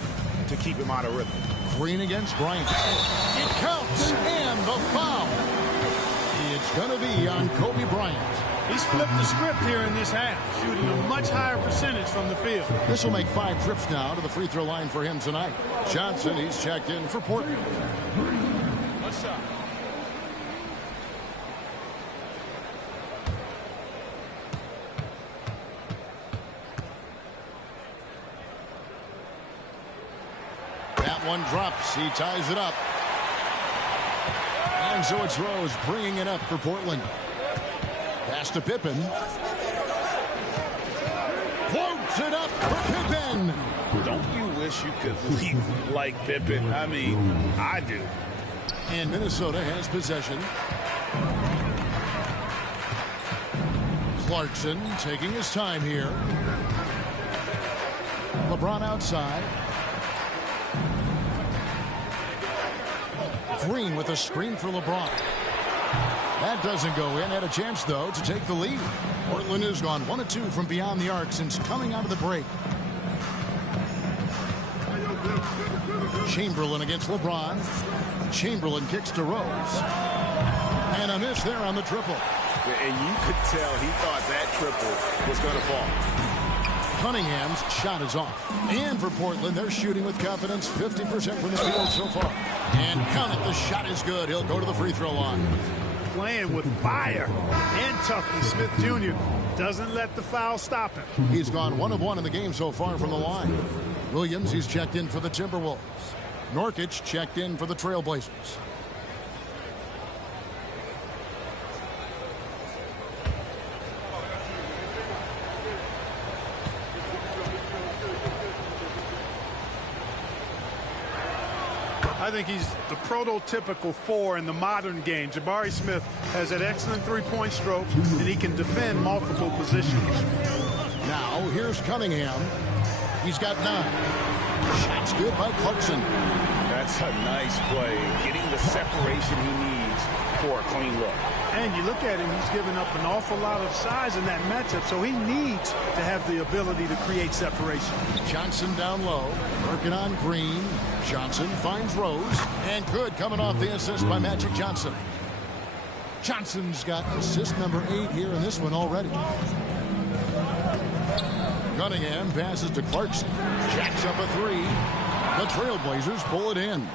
to keep him out of rhythm. Green against Bryant. It counts, and the foul. It's going to be on Kobe Bryant. He's flipped the script here in this half, shooting a much higher percentage from the field. This will make 5 trips now to the free throw line for him tonight. Johnson, he's checked in for Portland. What's up? That one drops. He ties it up. And so it's Rose bringing it up for Portland. Pass to Pippen. Floats it up for Pippen. Don't you wish you could leap like Pippen? I mean, I do. And Minnesota has possession. Clarkson taking his time here. LeBron outside. Green with a screen for LeBron. That doesn't go in. Had a chance, though, to take the lead. Portland has gone 1 of 2 from beyond the arc since coming out of the break. Chamberlain against LeBron. Chamberlain kicks to Rose. And a miss there on the triple. And you could tell he thought that triple was going to fall. Cunningham's shot is off. And for Portland, they're shooting with confidence, 50% from the field so far. And count it, the shot is good. He'll go to the free throw line. Playing with fire and toughness. Smith Jr. doesn't let the foul stop him. He's gone 1 of 1 in the game so far from the line. Williams, he's checked in for the Timberwolves. Nurkic checked in for the Trailblazers. I think he's the prototypical 4 in the modern game. Jabari Smith has an excellent three-point stroke, and he can defend multiple positions. Now, here's Cunningham. He's got 9. Shots good by Clarkson. That's a nice play. Getting the separation he needs for a clean look. And you look at him, he's given up an awful lot of size in that matchup, so he needs to have the ability to create separation. Johnson down low, working on Green. Johnson finds Rose, and good coming off the assist by Magic Johnson. Johnson's got assist number 8 here in this one already. Cunningham passes to Clarkson. Jacks up a 3. The Trailblazers pull it in.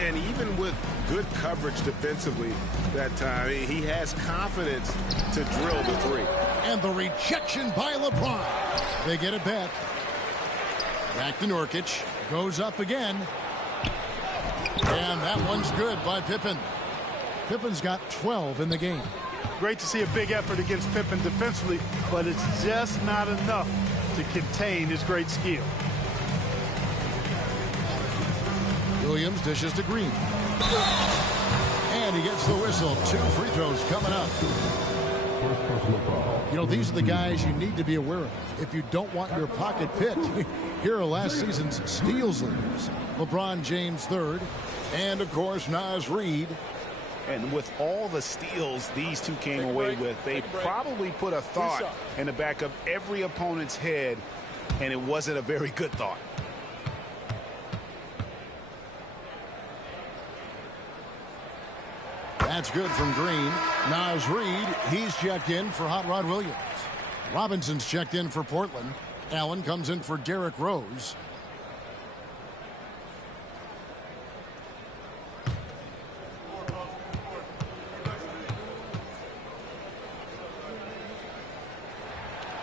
And even with good coverage defensively that time, he has confidence to drill the 3. And the rejection by LeBron. They get it back. Back to Nurkic. Goes up again. And that one's good by Pippen. Pippen's got 12 in the game. Great to see a big effort against Pippen defensively, but it's just not enough to contain his great skill. Williams dishes to Green. And he gets the whistle. 2 free throws coming up. You know, these are the guys you need to be aware of if you don't want your pocket picked. Here are last season's steals leaders. LeBron James third. And, of course, Naz Reid. And with all the steals these two came away with, they probably put a thought in the back of every opponent's head, and it wasn't a very good thought. That's good from Green. Naz Reid, he's checked in for Hot Rod Williams. Robinson's checked in for Portland. Allen comes in for Derrick Rose.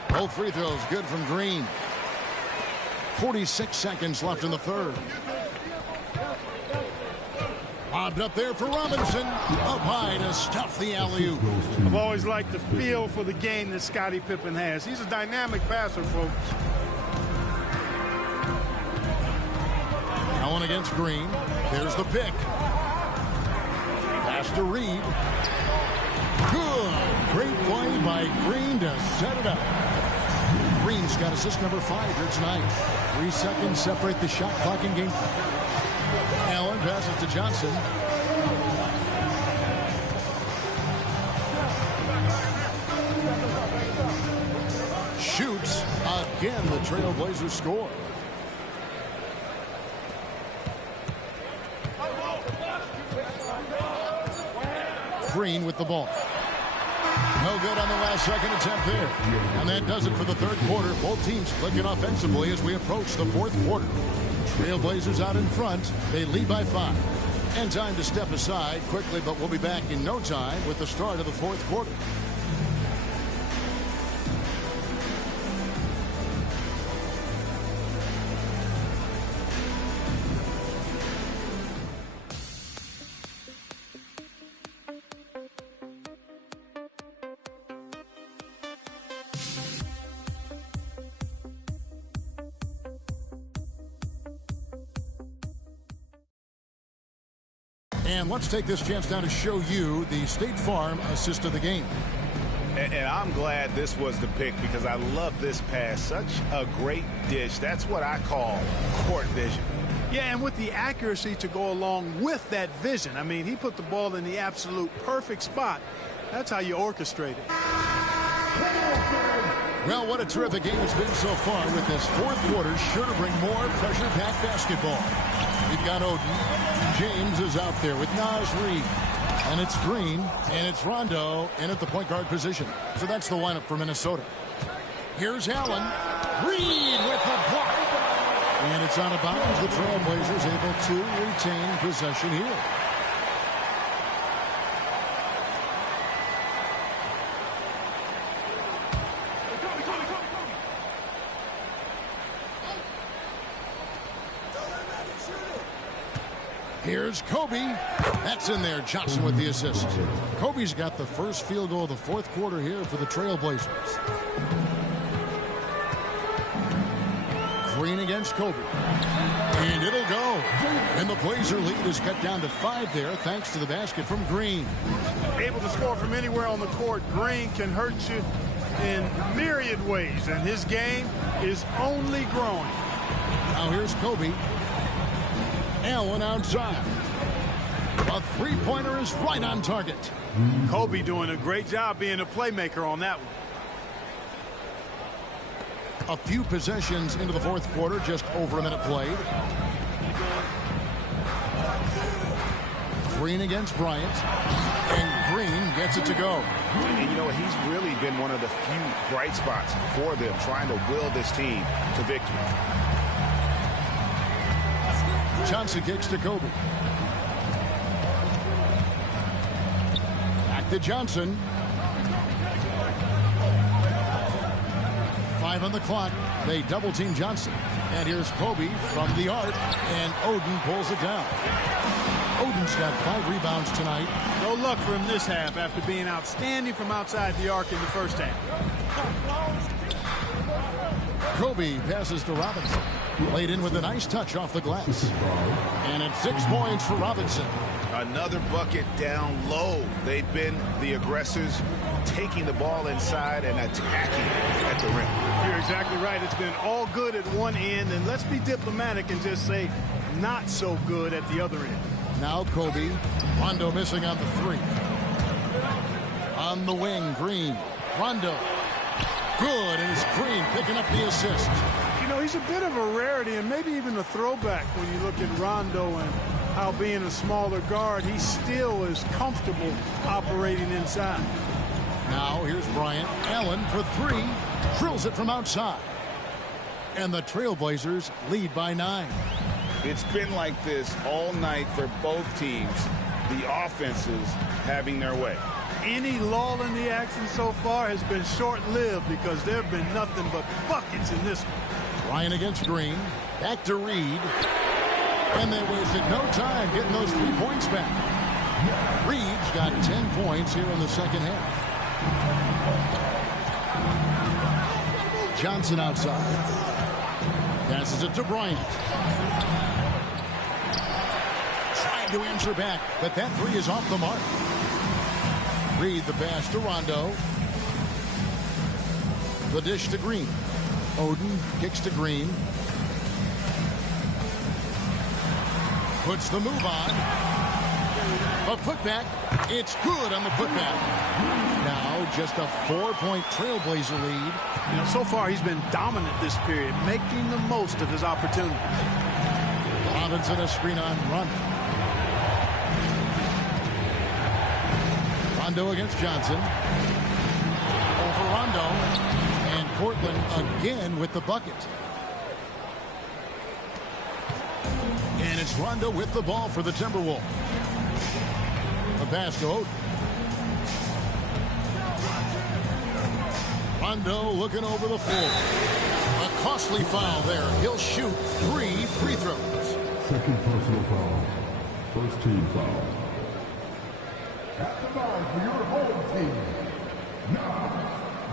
Both free throws good from Green. 46 seconds left in the third. Bobbed up there for Robinson. Up high to stuff the alley-oop. I've always liked the feel for the game that Scottie Pippen has. He's a dynamic passer, folks. Allen against Green. There's the pick. Pass to Reid. Good. Great play by Green to set it up. Green's got assist number 5 here tonight. 3 seconds separate the shot clock and game clock. Allen passes to Johnson. Shoots. Again, the Trailblazers score. Green with the ball. No good on the last second attempt there. And that does it for the third quarter. Both teams clicking offensively as we approach the fourth quarter. Trailblazers out in front. They lead by 5. And time to step aside quickly, but we'll be back in no time with the start of the fourth quarter. And let's take this chance now to show you the State Farm assist of the game. And I'm glad this was the pick because I love this pass. Such a great dish. That's what I call court vision. Yeah, and with the accuracy to go along with that vision. I mean, he put the ball in the absolute perfect spot. That's how you orchestrate it. Well, what a terrific game it's been so far with this fourth quarter. Sure to bring more pressure-packed basketball. We've got Oden. James is out there with Naz Reid. And it's Green, and it's Rondo in at the point guard position. So that's the lineup for Minnesota. Here's Allen. Reid with the block. And it's out of bounds. The Trailblazers able to retain possession here. Here's Kobe. That's in there. Johnson with the assist. Kobe's got the first field goal of the fourth quarter here for the Trailblazers. Green against Kobe. And it'll go. And the Blazer lead is cut down to 5 there thanks to the basket from Green. Able to score from anywhere on the court. Green can hurt you in myriad ways, and his game is only growing. Now here's Kobe. Allen outside. A three-pointer is right on target. Kobe doing a great job being a playmaker on that one. A few possessions into the fourth quarter, just over a minute played. Green against Bryant. And Green gets it to go. And you know, he's really been one of the few bright spots for them, trying to will this team to victory. Johnson kicks to Kobe. Back to Johnson. 5 on the clock. They double-team Johnson. And here's Kobe from the arc, and Oden pulls it down. Oden's got 5 rebounds tonight. No luck for him this half after being outstanding from outside the arc in the first half. Kobe passes to Robinson. Laid in with a nice touch off the glass. And it's 6 points for Robinson. Another bucket down low. They've been the aggressors, taking the ball inside and attacking at the rim. You're exactly right. It's been all good at one end, and let's be diplomatic and just say not so good at the other end. Now Kobe. Rondo missing on the three. On the wing, Green. Rondo. Good, and it's Green picking up the assist. You know, he's a bit of a rarity and maybe even a throwback when you look at Rondo and how being a smaller guard, he still is comfortable operating inside. Now here's Bryant. Allen for three. Drills it from outside. And the Trailblazers lead by 9. It's been like this all night for both teams. The offenses having their way. Any lull in the action so far has been short-lived because there have been nothing but buckets in this one. Ryan against Green. Back to Reed. And they wasted no time getting those 3 points back. Reed's got 10 points here in the second half. Johnson outside. Passes it to Bryant. Trying to answer back, but that 3 is off the mark. Reed the pass to Rondo. The dish to Green. Oden kicks to Green. Puts the move on. A putback. It's good on the putback. Now just a 4-point Trailblazer lead. You know, so far he's been dominant this period, making the most of his opportunity. Robinson a screen on Rondo. Rondo against Johnson. Over Rondo. And Portland again with the bucket. And it's Rondo with the ball for the Timberwolves. The pass to Oden. Rondo looking over the floor. A costly foul there. He'll shoot 3 free throws. Second personal foul. First team foul. At the line for your home team. Now,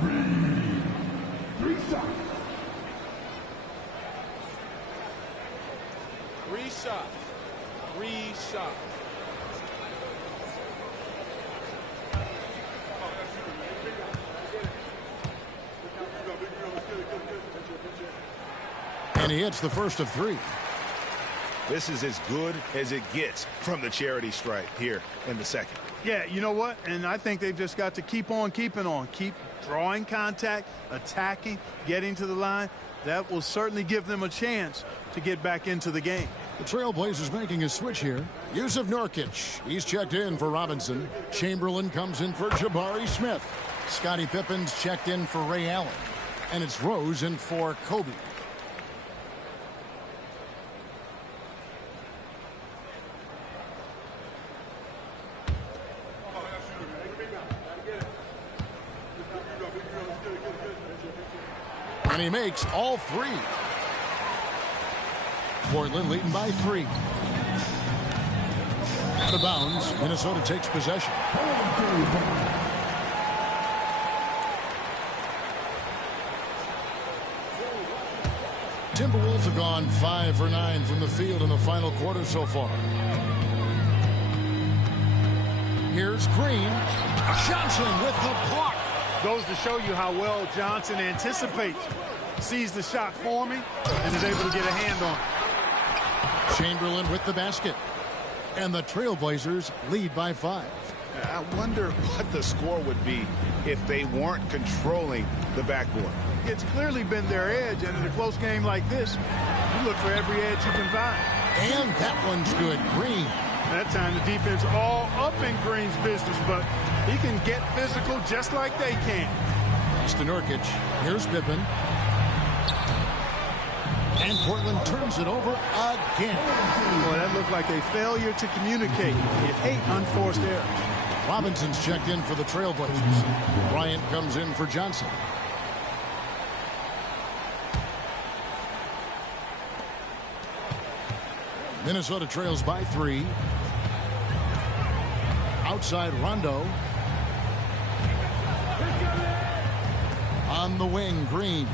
Reed. 3 shots. 3 shots. 3 shots. And he hits the first of 3. This is as good as it gets from the charity stripe here in the second. Yeah, you know what? And I think they've just got to keep on keeping on. Keep drawing contact, attacking, getting to the line. That will certainly give them a chance to get back into the game. The Trailblazers making a switch here. Jusuf Nurkic. He's checked in for Robinson. Chamberlain comes in for Jabari Smith. Scottie Pippen's checked in for Ray Allen. And it's Rose in for Kobe. And he makes all 3. Portland leading by 3. Out of bounds. Minnesota takes possession. Timberwolves have gone 5 for 9 from the field in the final quarter so far. Here's Green. Johnson with the block. Goes to show you how well Johnson anticipates. Sees the shot forming and is able to get a hand on it. Chamberlain with the basket. And the Trailblazers lead by 5. I wonder what the score would be if they weren't controlling the backboard. It's clearly been their edge, and in a close game like this, you look for every edge you can find. And that one's good. Green. That time the defense all up in Green's business, but he can get physical just like they can. Pass to Nurkic. Here's Pippen. And Portland turns it over again. Boy, that looked like a failure to communicate. You hate unforced error. Robinson's checked in for the Trailblazers. Bryant comes in for Johnson. Minnesota trails by 3. Outside Rondo. On the wing, Green.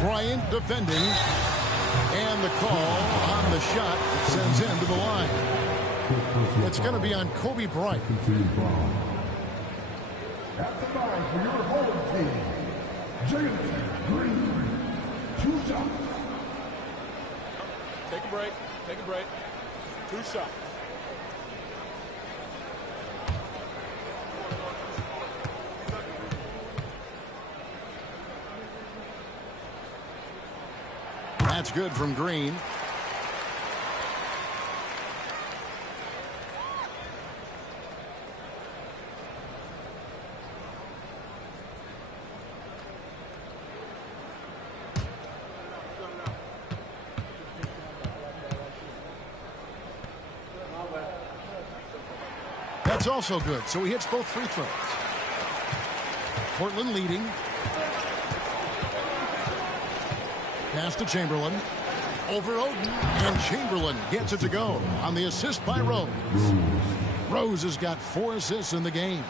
Bryant defending. And the call on the shot that sends him to the line. It's going to be on Kobe Bryant. At the line for your home team, Jalen Green. 2 shots. Take a break. Take a break. 2 shots. That's good from Green. That's also good. So he hits both free throws. Portland leading. Pass to Chamberlain. Over Oden. And Chamberlain gets it to go on the assist by Rose. Rose has got 4 assists in the game.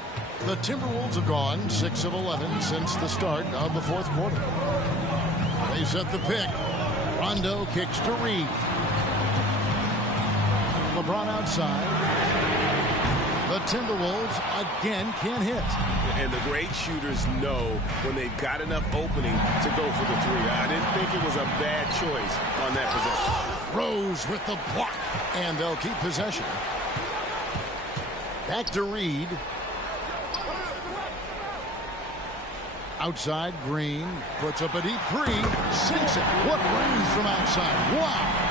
The Timberwolves have gone 6 of 11 since the start of the 4th quarter. They set the pick. Rondo kicks to Reed. LeBron outside. The Timberwolves again can't hit. And the great shooters know when they've got enough opening to go for the 3. I didn't think it was a bad choice on that possession. Rose with the block, and they'll keep possession. Back to Reed. Outside, Green puts up a deep 3, sinks it. What range from outside? Wow!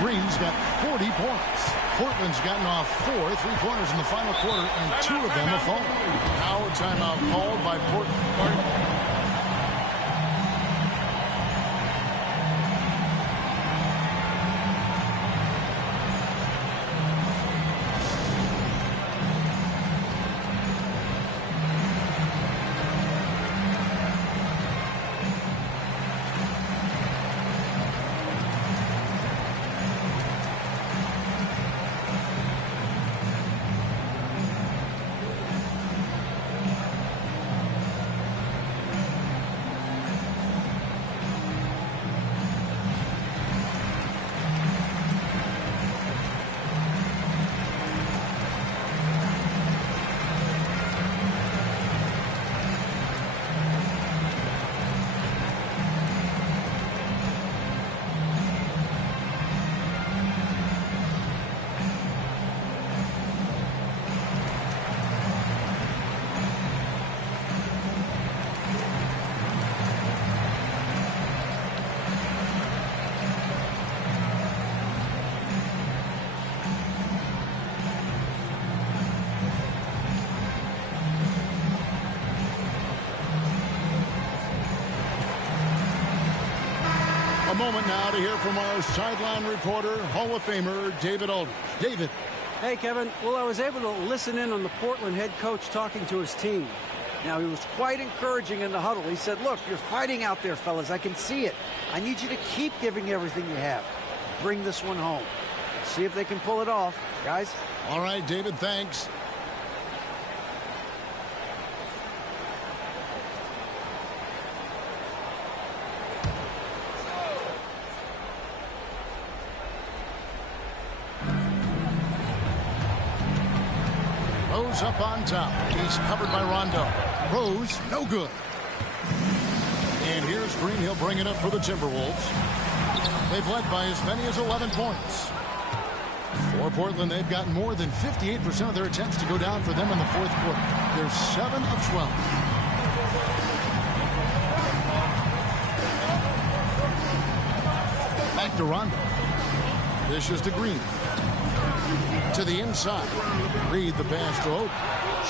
Green's got 40 points. Portland's gotten off 4 3-pointers in the final quarter, and 2 of them have fallen. Now a timeout called by Portland. A moment now to hear from our sideline reporter, Hall of Famer David Aldridge. David. Hey, Kevin. Well, I was able to listen in on the Portland head coach talking to his team. Now, he was quite encouraging in the huddle. He said, look, you're fighting out there, fellas. I can see it. I need you to keep giving everything you have. Bring this one home. See if they can pull it off, guys. All right, David, thanks. Rose up on top. He's covered by Rondo. Rose, no good. And here's Green. He'll bring it up for the Timberwolves. They've led by as many as 11 points. For Portland, they've gotten more than 58% of their attempts to go down for them in the 4th quarter. They're 7 of 12. Back to Rondo. This is to Green. To the inside. Reed the pass to Oden.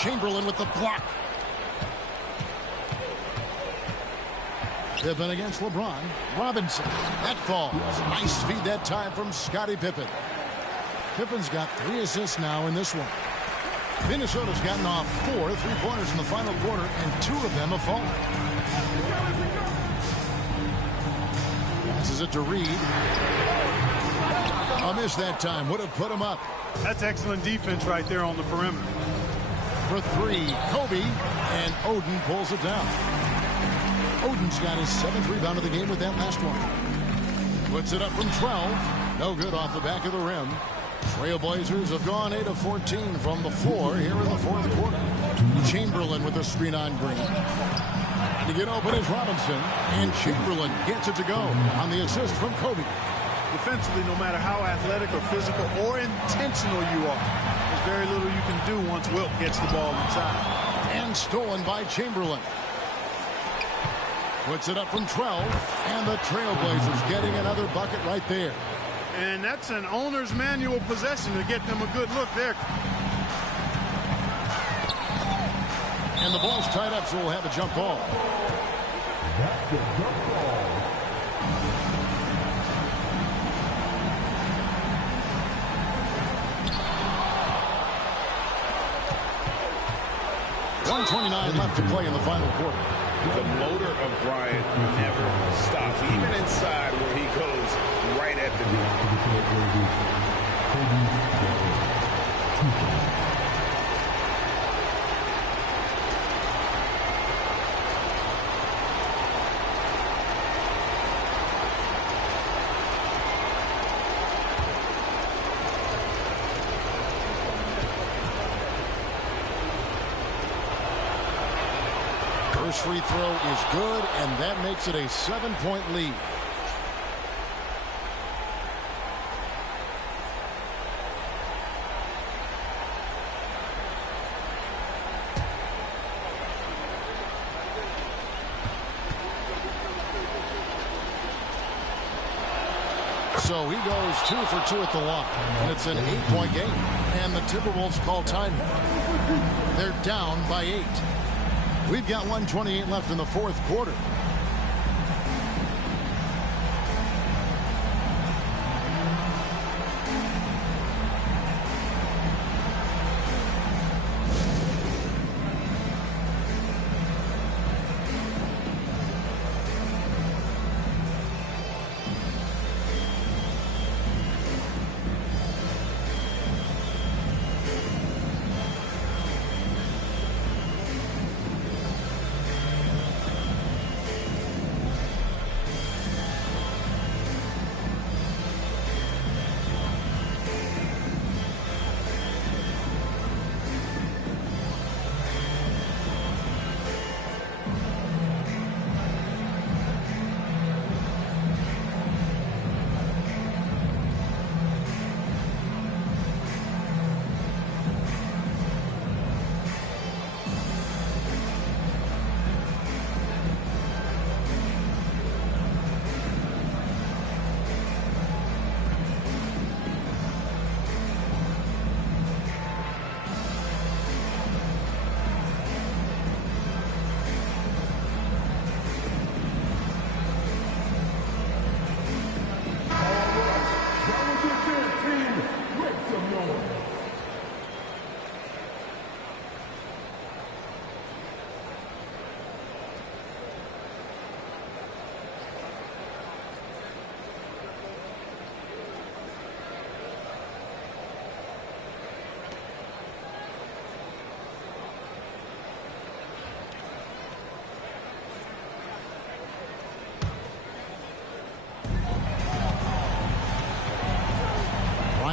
Chamberlain with the block. Pippen against LeBron. Robinson. That falls. Nice feed that time from Scottie Pippen. Pippen's got 3 assists now in this one. Minnesota's gotten off 4 3-pointers in the final quarter, and 2 of them have fallen. Passes it to Reed. A miss that time. Would have put him up. That's excellent defense right there on the perimeter. For 3, Kobe, and Oden pulls it down. Oden's got his 7th rebound of the game with that last one. Puts it up from 12. No good off the back of the rim. Trailblazers have gone 8 of 14 from the floor here in the fourth quarter. Chamberlain with a screen on Green. To get open is Robinson, and Chamberlain gets it to go on the assist from Kobe. Defensively, no matter how athletic or physical or intentional you are, there's very little you can do once Wilt gets the ball inside. And stolen by Chamberlain. Puts it up from 12, and the Trailblazers getting another bucket right there. And that's an owner's manual possession to get them a good look there. And the ball's tied up, so we'll have a jump ball. That's a jump ball. .129 left to play in the final quarter. The motor of Bryant never stops, even inside where he goes right at the First free throw is good, and that makes it a 7-point lead. So he goes 2 for 2 at the line, and it's an 8-point game. And the Timberwolves call timeout. They're down by 8. We've got 1:28 left in the fourth quarter.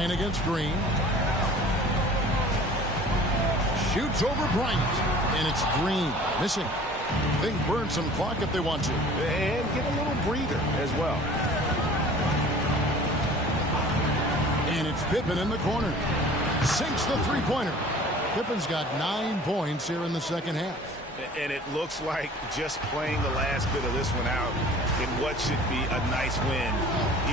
Against Green. Shoots over Bryant, and it's Green missing. They can burn some clock if they want to. And get a little breather as well. And it's Pippen in the corner. Sinks the three-pointer. Pippen's got 9 points here in the second half. And it looks like just playing the last bit of this one out in what should be a nice win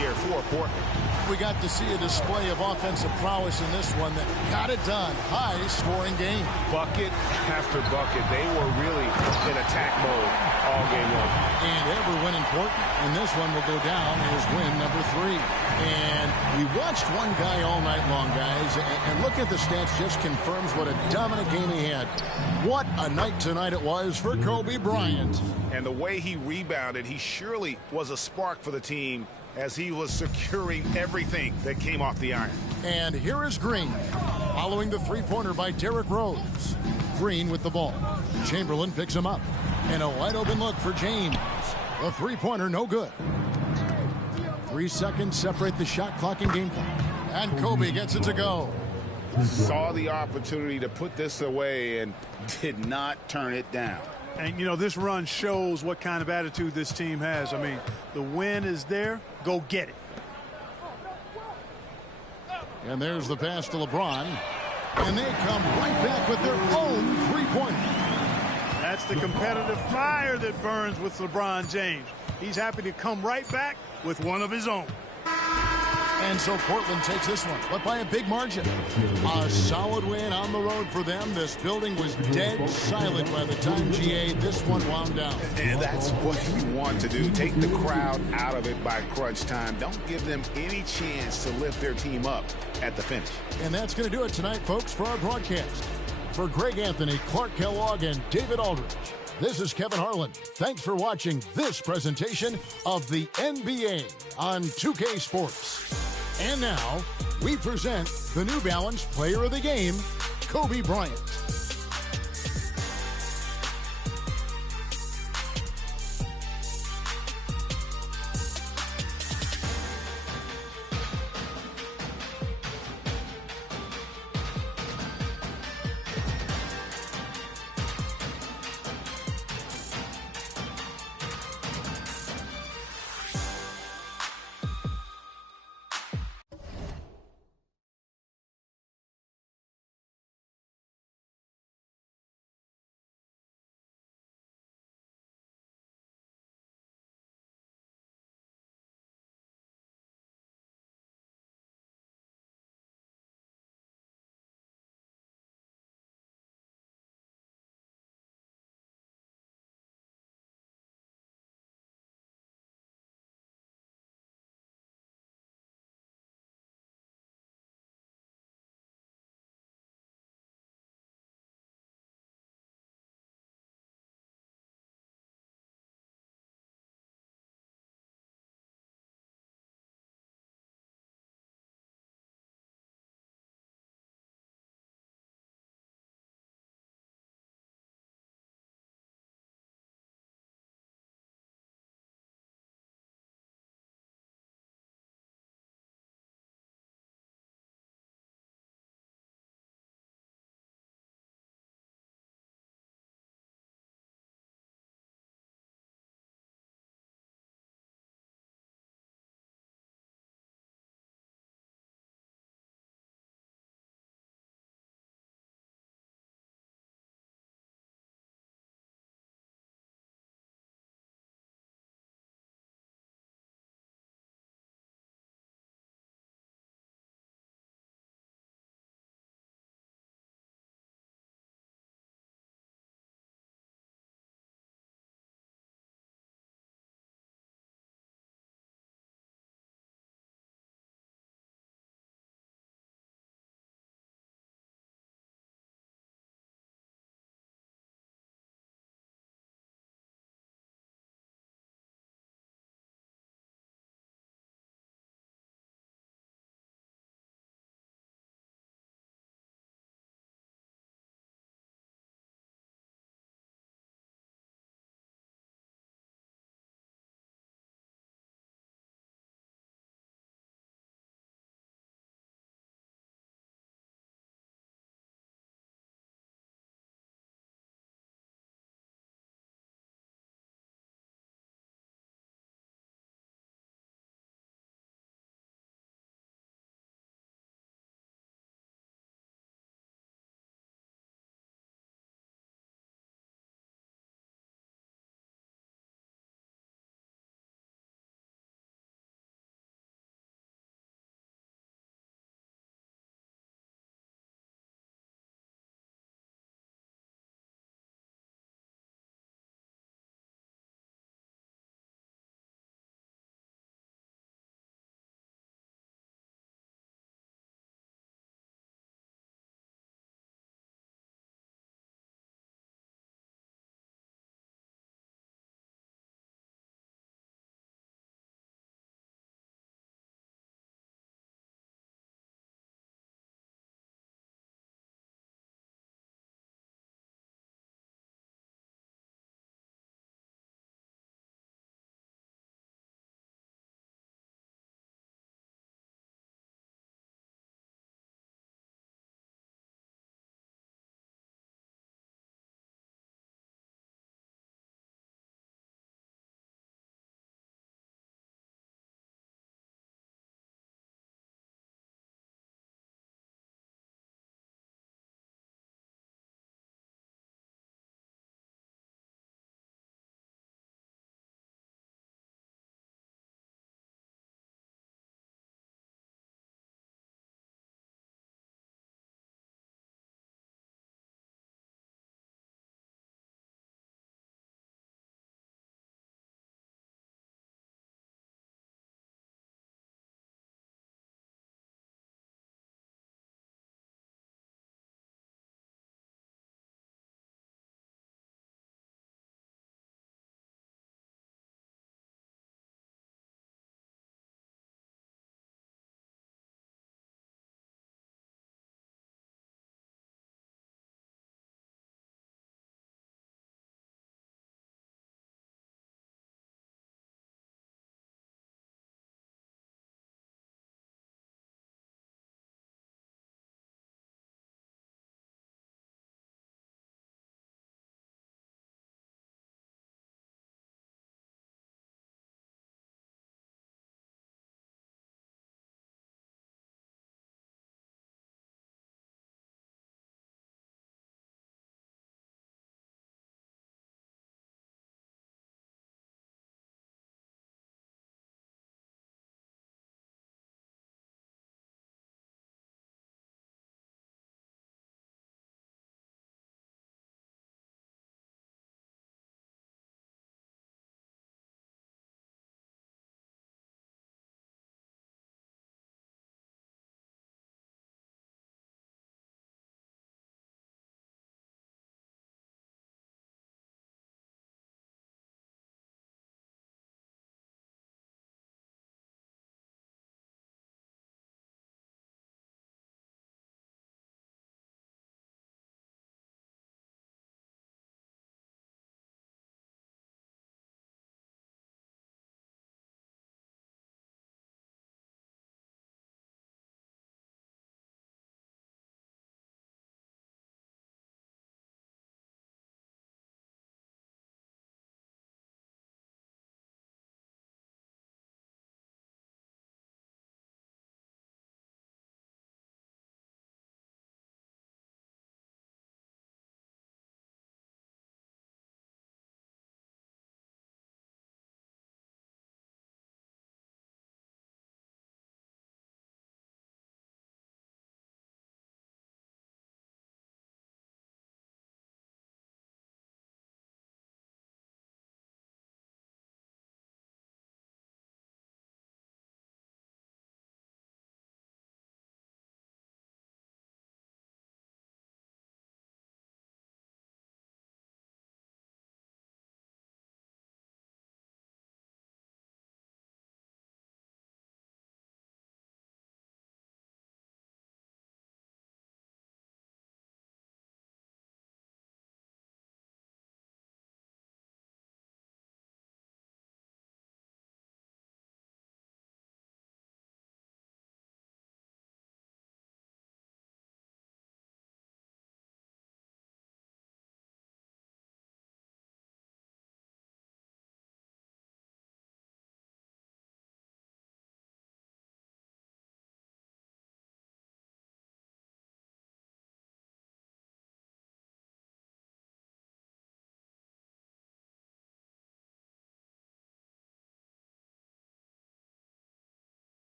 here for Portland. We got to see a display of offensive prowess in this one that got it done. High-scoring game. Bucket after bucket. They were really in attack mode all game long. And every win important, and this one will go down as win number 3. And we watched one guy all night long, guys, and look at the stats just confirms what a dominant game he had. What a night tonight it was for Kobe Bryant. And the way he rebounded, he surely was a spark for the team as he was securing everything that came off the iron. And here is Green, following the three-pointer by Derrick Rose. Green with the ball. Chamberlain picks him up. And a wide-open look for James. The three-pointer, no good. 3 seconds separate the shot clock and game clock. And Kobe gets it to go. Saw the opportunity to put this away and did not turn it down. And, you know, this run shows what kind of attitude this team has. I mean, the win is there. Go get it. And there's the pass to LeBron. And they come right back with their own three-pointer. That's the competitive fire that burns with LeBron James. He's happy to come right back with one of his own. And so Portland takes this one, but by a big margin. A solid win on the road for them. This building was dead silent by the time, GA, this one wound down. And that's what you want to do. Take the crowd out of it by crunch time. Don't give them any chance to lift their team up at the finish. And that's going to do it tonight, folks, for our broadcast. For Greg Anthony, Clark Kellogg, and David Aldridge, this is Kevin Harlan. Thanks for watching this presentation of the NBA on 2K Sports. And now, we present the New Balance Player of the Game, Kobe Bryant.